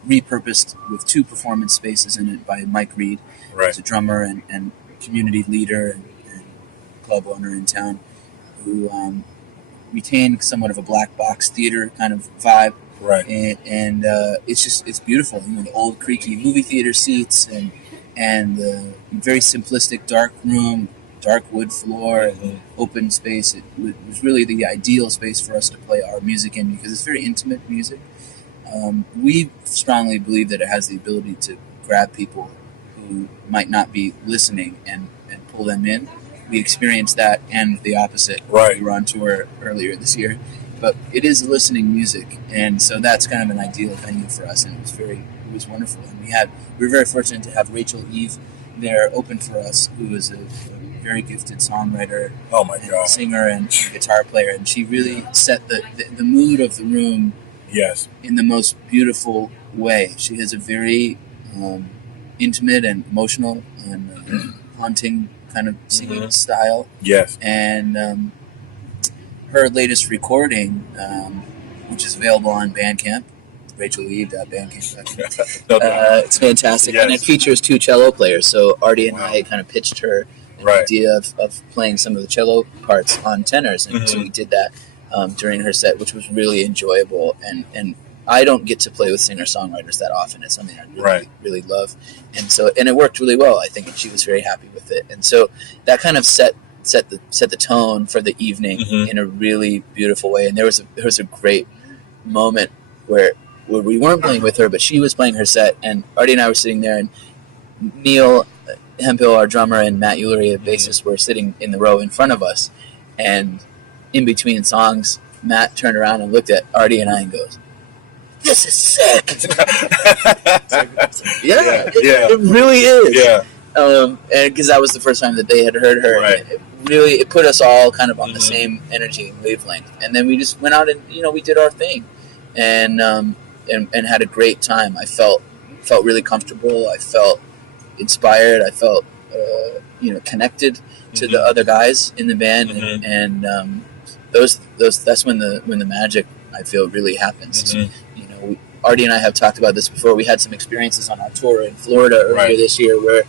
repurposed with 2 performance spaces in it by Mike Reed, who's a drummer and community leader and club owner in town, who retained somewhat of a black box theater kind of vibe, Right. And it's beautiful. The old creaky movie theater seats and the very simplistic dark room, dark wood floor, open space. It was really the ideal space for us to play our music in because it's very intimate music. We strongly believe that it has the ability to grab people who might not be listening and pull them in. We experienced that and the opposite. Right. We were on tour earlier this year. But it is listening music, and so that's kind of an ideal venue for us, and it was wonderful. And we were very fortunate to have Rachel Eve there open for us, who is a very gifted songwriter, singer, and guitar player, and she really set the mood of the room. Yes. In the most beautiful way. She has a very intimate and emotional and haunting kind of singing style. Yes. And her latest recording, which is available on Bandcamp, RachelEve.bandcamp. It's fantastic. Yes. And it features 2 cello players. So Artie and I kind of pitched her an idea of playing some of the cello parts on tenors. And so we did that during her set, which was really enjoyable. And I don't get to play with singer-songwriters that often. It's something I really love. And it worked really well, I think, and she was very happy with it. And so that kind of set the tone for the evening in a really beautiful way. And there was a great moment where we weren't playing with her, but she was playing her set, and Artie and I were sitting there, and Neil Hemphill, our drummer, and Matt Ullery, a bassist, were sitting in the row in front of us. And in between songs, Matt turned around and looked at Artie and I and goes, "This is sick." It really is. Yeah. And because that was the first time that they had heard her. Right. It put us all kind of on the same energy and wavelength. And then we just went out and we did our thing, and had a great time. I felt really comfortable. I felt inspired. I felt connected to the other guys in the band, and that's when the magic, I feel, really happens. Artie and I have talked about this before. We had some experiences on our tour in Florida earlier this year where,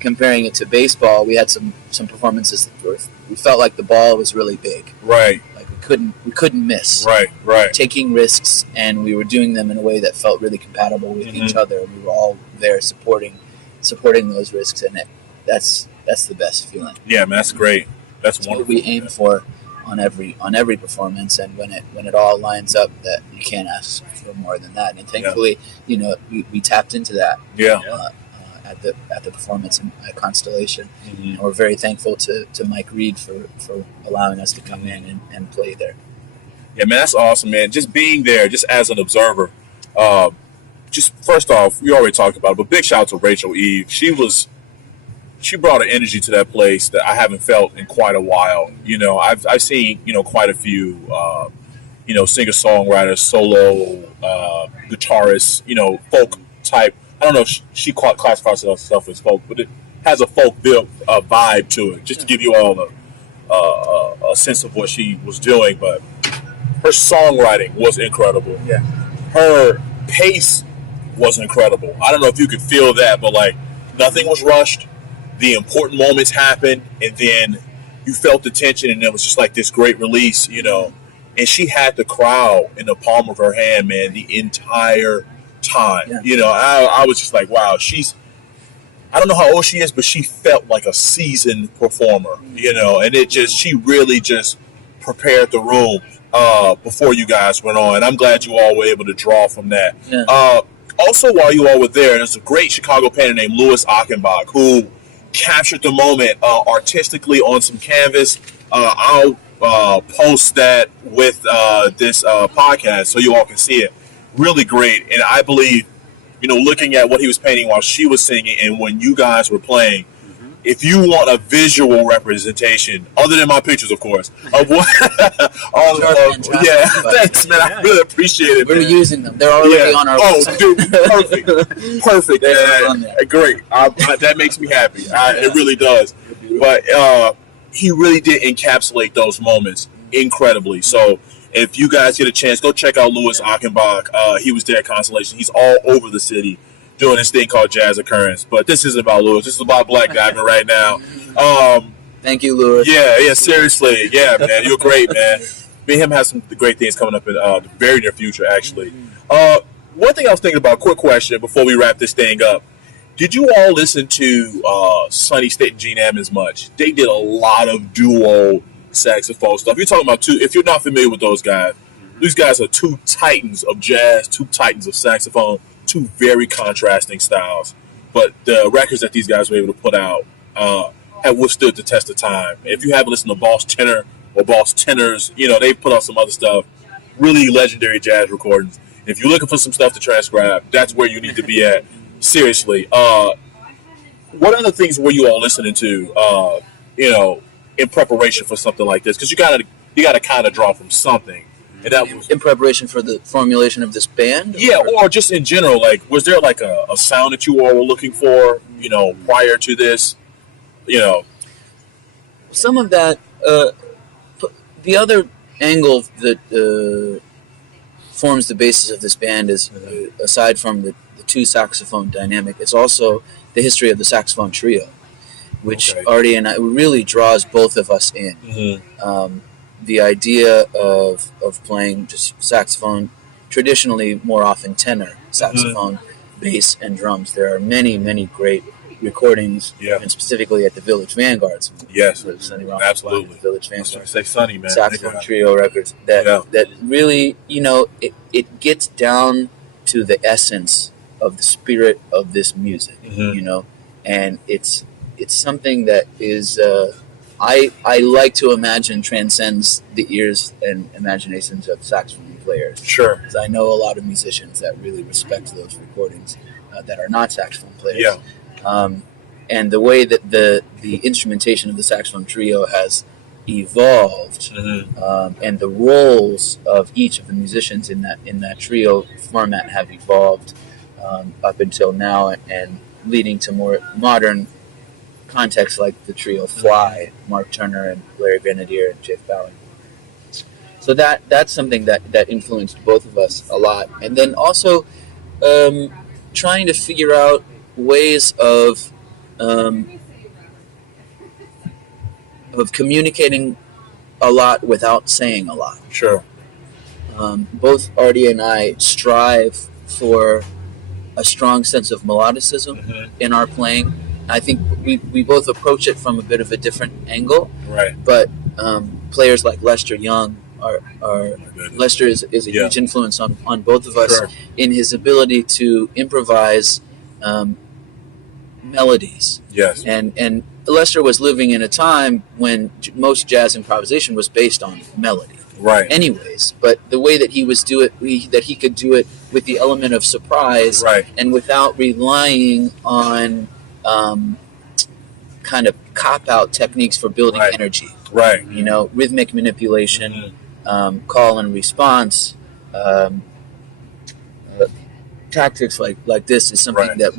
comparing it to baseball, we had some performances where we felt like the ball was really big. Right. Like we couldn't miss. Right. Taking risks, and we were doing them in a way that felt really compatible with each other. We were all there supporting those risks, and that's the best feeling. Yeah, man, that's great. That's wonderful. What we aim for on every performance, and when it all lines up, that you can't ask for more than that. And thankfully, we tapped into that. At the performance at Constellation. And we're very thankful to Mike Reed for allowing us to come in and play there. Yeah, man, that's awesome, man. Just being there, just as an observer. Just first off, we already talked about it, but big shout out to Rachel Eve. She brought an energy to that place that I haven't felt in quite a while. I've seen quite a few singer-songwriters, solo guitarists, folk type. I don't know if she classifies herself as folk, but it has a folk vibe to it, just to give you all a sense of what she was doing. But her songwriting was incredible. Yeah. Her pace was incredible. I don't know if you could feel that, but nothing was rushed. The important moments happened, and then you felt the tension, and it was just like this great release, And she had the crowd in the palm of her hand, man, the entire time. Yeah. I was just like, wow, I don't know how old she is, but she felt like a seasoned performer, and she really just prepared the room before you guys went on. And I'm glad you all were able to draw from that. Yeah. Also, while you all were there's a great Chicago painter named Louis Achenbach who captured the moment artistically on some canvas. I'll post that with this podcast so you all can see it. Really great. And I believe, looking at what he was painting while she was singing and when you guys were playing, if you want a visual representation, other than my pictures, of course, of what, thanks, man. I really appreciate it. We're using them. They're already on our website. Dude, perfect. Great. That makes me happy. It really does. But he really did encapsulate those moments incredibly. So if you guys get a chance, go check out Louis Achenbach. He was there at Constellation. He's all over the city doing this thing called Jazz Occurrence. But this isn't about Louis. This is about Black Diamond right now. Thank you, Louis. Yeah, seriously. Yeah, man. You're great, man. me and him have some great things coming up in the very near future, actually. One thing I was thinking about, quick question before we wrap this thing up. Did you all listen to Sonny Stitt and Gene Ammons much? They did a lot of duo saxophone stuff. You're talking about two, if you're not familiar with those guys, these guys are two titans of jazz, two titans of saxophone, two very contrasting styles. But the records that these guys were able to put out have withstood the test of time. If you haven't listened to Boss Tenor or Boss Tenors, they put out some other stuff, really legendary jazz recordings. If you're looking for some stuff to transcribe, that's where you need to be at. Seriously. What other things were you all listening to, in preparation for something like this? Because you gotta kind of draw from something. And that was in preparation for the formulation of this band? Yeah, or just in general, like, was there like a sound that you all were looking for, prior to this? Some of that, the other angle that forms the basis of this band is, aside from the two saxophone dynamic, it's also the history of the saxophone trio, which Artie and I really draws both of us in. Mm-hmm. The idea of playing just saxophone, traditionally more often tenor saxophone, bass, and drums. There are many, many great recordings, and specifically at the Village Vanguards. Yes, absolutely. Village Vanguard. Say Sonny, man. Saxophone trio records that really, it gets down to the essence of the spirit of this music, and it's something that is. I like to imagine transcends the ears and imaginations of saxophone players. Sure. Because I know a lot of musicians that really respect those recordings that are not saxophone players. Yeah. And the way that the instrumentation of the saxophone trio has evolved, and the roles of each of the musicians in that trio format have evolved up until now, and leading to more modern contexts like the trio Fly, Mark Turner and Larry Grenadier and Jeff Bowling. So that's something that influenced both of us a lot. And then also trying to figure out ways of communicating a lot without saying a lot. Sure. Both Artie and I strive for a strong sense of melodicism in our playing. I think we both approach it from a bit of a different angle. Right. But players like Lester Young Lester is a huge influence on both of us in his ability to improvise melodies. Yes. And Lester was living in a time when most jazz improvisation was based on melody. Right. Anyways, but the way that he could do it with the element of surprise, and without relying on kind of cop-out techniques for building energy. Right. Rhythmic manipulation, call and response, tactics like this is something that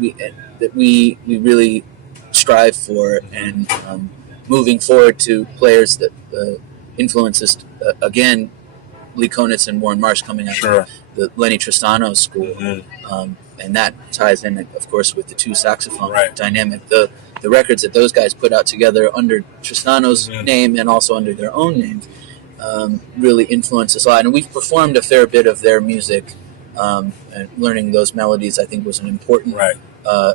we really strive for, and moving forward to players that influence us again, Lee Konitz and Warren Marsh coming out of the Lenny Tristano school, and that ties in, of course, with the two saxophone dynamic. The records that those guys put out together under Tristano's name and also under their own names really influenced us a lot. And we've performed a fair bit of their music, and learning those melodies, I think, was an important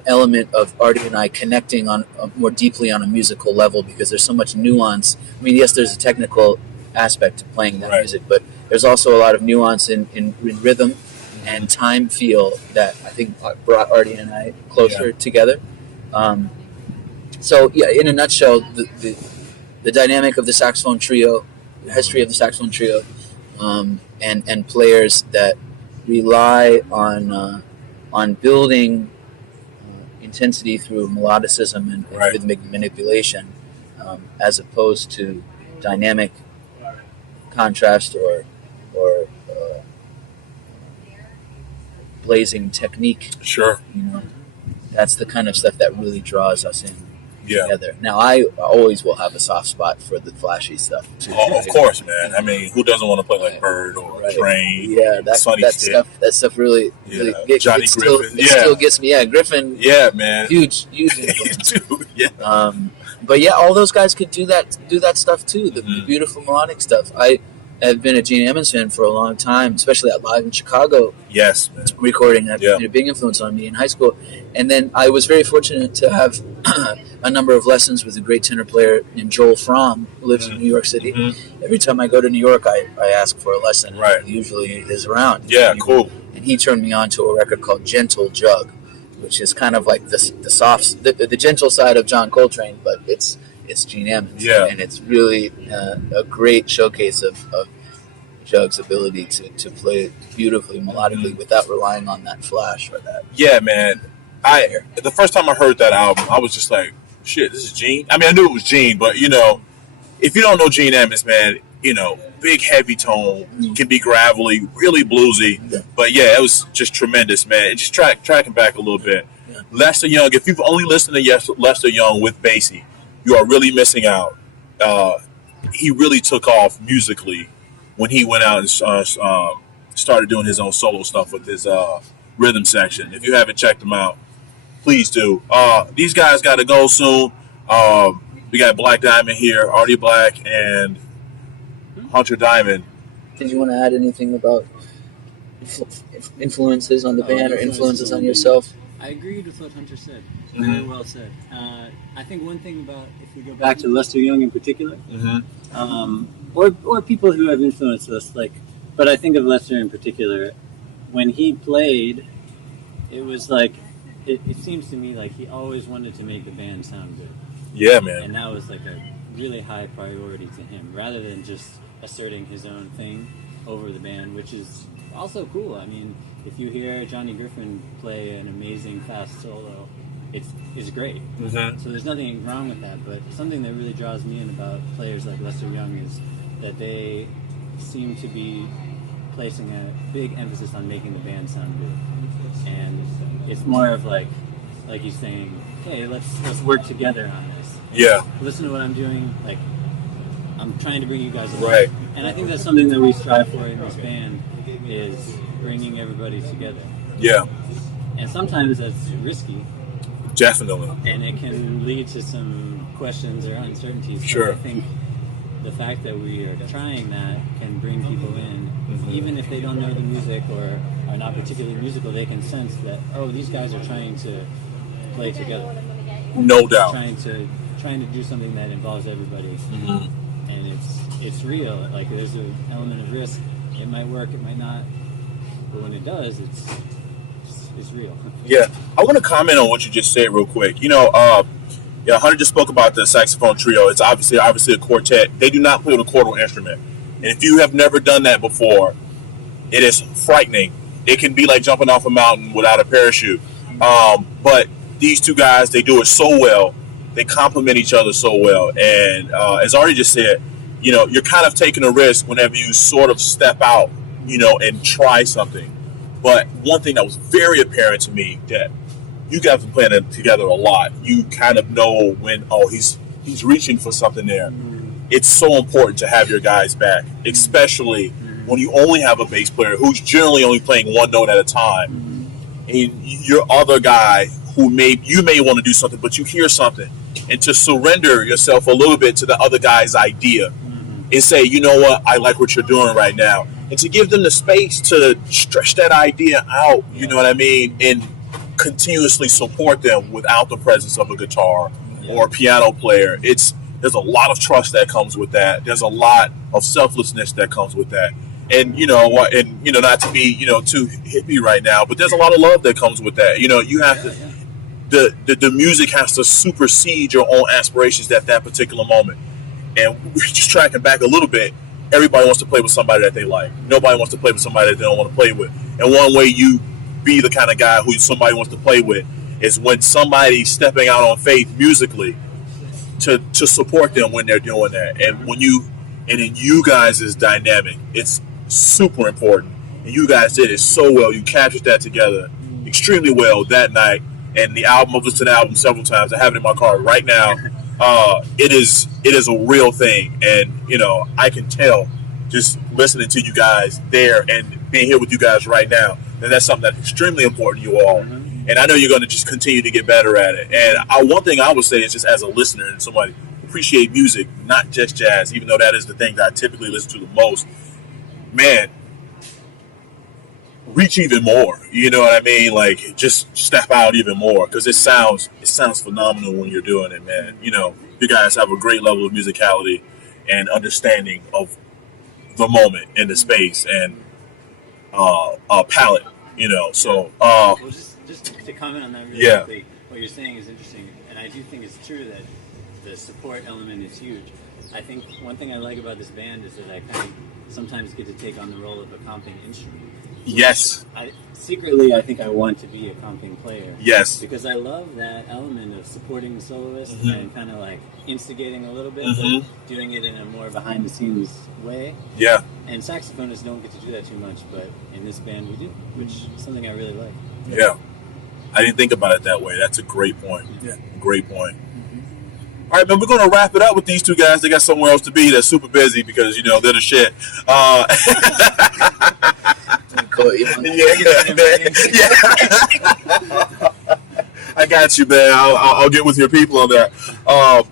element of Artie and I connecting on more deeply on a musical level, because there's so much nuance. I mean, yes, there's a technical aspect to playing that music, but there's also a lot of nuance in rhythm and time feel that I think brought Artie and I closer together. So, in a nutshell, the dynamic of the saxophone trio, the history of the saxophone trio, and players that rely on building intensity through melodicism and rhythmic manipulation, as opposed to dynamic contrast or blazing technique. Sure. That's the kind of stuff that really draws us in together. Now, I always will have a soft spot for the flashy stuff too. Oh, of course, man. I mean, who doesn't want to play like Bird or Train? Yeah, that stuff really Johnny Griffin. Still gets me. Yeah, Griffin. Yeah, man. Huge influence. Dude, But all those guys could do that stuff too. The beautiful melodic stuff. I've been a Gene Ammons fan for a long time, especially at Live in Chicago. Yes, recording that made a big influence on me in high school. And then I was very fortunate to have a number of lessons with a great tenor player named Joel Fromm, who lives in New York City. Every time I go to New York, I ask for a lesson. Right. He usually is around. Yeah, cool. And he turned me on to a record called Gentle Jug, which is kind of like the soft, the gentle side of John Coltrane, but it's Gene Ammons. Yeah. And it's really a great showcase of Jug's ability to play it beautifully, melodically, without relying on that flash or that. Yeah, man. The first time I heard that album, I was just like, shit, this is Gene? I mean, I knew it was Gene, but, you know, if you don't know Gene Ammons, man, you know, big, heavy tone, can be gravelly, really bluesy. Yeah. But, yeah, it was just tremendous, man. Just tracking back a little bit. Yeah. Lester Young, if you've only listened to Lester Young with Basie, you are really missing out. He really took off musically when he went out and started doing his own solo stuff with his rhythm section. If you haven't checked him out, please do. These guys got to go soon. We got Black Diamond here, Artie Black, and Hunter Diamond. Did you want to add anything about influences on the band or influences on yourself? I agreed with what Hunter said. Very well said. I think one thing about, if we go back to Lester Young in particular, or people who have influenced us, but I think of Lester in particular, when he played, it was like, it seems to me like he always wanted to make the band sound good. Yeah, man. And that was like a really high priority to him, rather than just asserting his own thing over the band, which is also cool. I mean, if you hear Johnny Griffin play an amazing fast solo, it's great. So there's nothing wrong with that, but something that really draws me in about players like Lester Young is that they seem to be placing a big emphasis on making the band sound good. And it's more of like he's saying, hey, let's work together on this. Yeah. Listen to what I'm doing. Like, I'm trying to bring you guys along. Right. And I think that's something that we strive for in this band, is bringing everybody together. Yeah. And sometimes that's risky. Definitely. And it can lead to some questions or uncertainties. Sure. But I think the fact that we are trying that can bring people in, even if they don't know the music or are not particularly musical, they can sense that, oh, these guys are trying to play together. No doubt. Trying to do something that involves everybody. And it's real. Like, there's an element of risk. It might work, it might not. But when it does, it's real. Yeah. I want to comment on what you just said real quick. You know, Hunter just spoke about the saxophone trio. It's obviously a quartet. They do not play with a chordal instrument. And if you have never done that before, it is frightening. It can be like jumping off a mountain without a parachute. But these two guys, they do it so well. They complement each other so well. And as Artie just said, you know, you're kind of taking a risk whenever you sort of step out, you know, and try something. But one thing that was very apparent to me, that you guys have been playing together a lot. You kind of know when, he's reaching for something there. It's so important to have your guys back, especially when you only have a bass player who's generally only playing one note at a time. And your other guy who you may want to do something, but you hear something. And to surrender yourself a little bit to the other guy's idea and say, you know what, I like what you're doing right now. And to give them the space to stretch that idea out, you know what I mean, and continuously support them without the presence of a guitar or a piano player. There's a lot of trust that comes with that. There's a lot of selflessness that comes with that. And, you know, not to be, you know, too hippie right now, but there's a lot of love that comes with that. You know, you have to, the music has to supersede your own aspirations at that particular moment. And we're just tracking back a little bit. Everybody wants to play with somebody that they like. Nobody wants to play with somebody that they don't want to play with. And one way you be the kind of guy who somebody wants to play with is when somebody's stepping out on faith musically to support them when they're doing that. And in you guys' dynamic, it's super important. And you guys did it so well. You captured that together extremely well that night. And the album, I've listened to the album several times. I have it in my car right now. It is a real thing. And, you know, I can tell just listening to you guys there and being here with you guys right now, that that's something that's extremely important to you all. And I know you're going to just continue to get better at it. And one thing I would say is, just as a listener and somebody, appreciate music, not just jazz, even though that is the thing that I typically listen to the most. man, reach even more. You know what I mean? Like, just step out even more, because it sounds phenomenal when you're doing it, man. You know, you guys have a great level of musicality and understanding of the moment and the space and palette. You know, so well, just to comment on that really quickly, what you're saying is interesting, and I do think it's true that the support element is huge. I think one thing I like about this band is that I kind of sometimes get to take on the role of a comping instrument. Yes. Secretly, I think I want to be a comping player. Yes. Because I love that element of supporting the soloist and kind of like instigating a little bit, but doing it in a more behind-the-scenes way. Yeah. And saxophonists don't get to do that too much, but in this band we do, which is something I really like. Yeah. I didn't think about it that way. That's a great point. Yeah. Great point. All right, man, we're going to wrap it up with these two guys. They got somewhere else to be. They're super busy because, you know, they're the shit. I got you, man. I'll get with your people on that. I'm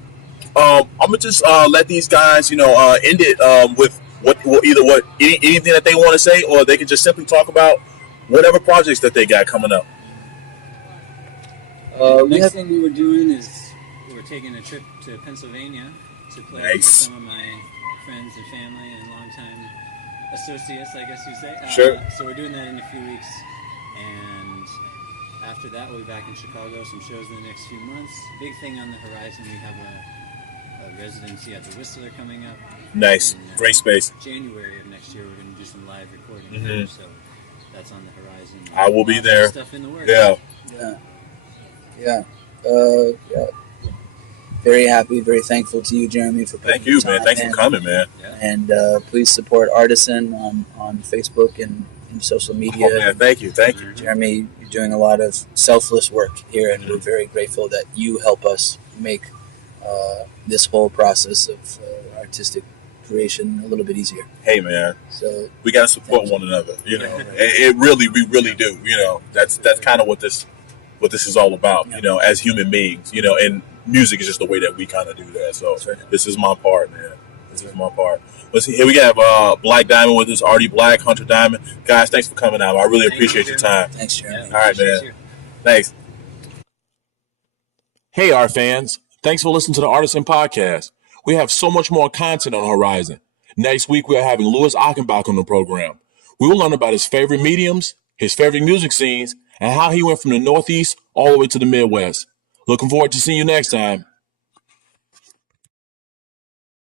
going to just let these guys, you know, end it with anything that they want to say, or they can just simply talk about whatever projects that they got coming up. Next thing we were doing is we're taking a trip to Pennsylvania to play with some of my friends and family and longtime associates, I guess you'd say. Sure. So we're doing that in a few weeks, and after that we'll be back in Chicago, some shows in the next few months. Big thing on the horizon, we have a residency at the Whistler coming up. Nice. Great space. January of next year we're going to do some live recording there, so that's on the horizon. I will be there. Stuff in the works. Yeah. Very happy, very thankful to you, Jeremy, for putting Thank you, time man. Thanks for coming, man. And please support Rtisan on Facebook and social media. Oh, man, thank you. Jeremy, you're doing a lot of selfless work here, and we're very grateful that you help us make this whole process of artistic creation a little bit easier. Hey, man. So we got to support one another. You know, we really do. You know, that's kind of what this is all about. You know, as human beings. You know, and music is just the way that we kind of do that. So this is my part, man. This is my part. Let's see. Here we have Black Diamond with us, Artie Black, Hunter Diamond. Guys, thanks for coming out. I really appreciate your time. Thanks, Jeremy. All right, man. Thanks. Hey, our fans. Thanks for listening to the Rtisan Podcast. We have so much more content on the horizon. Next week, we are having Louis Achenbach on the program. We will learn about his favorite mediums, his favorite music scenes, and how he went from the Northeast all the way to the Midwest. Looking forward to seeing you next time.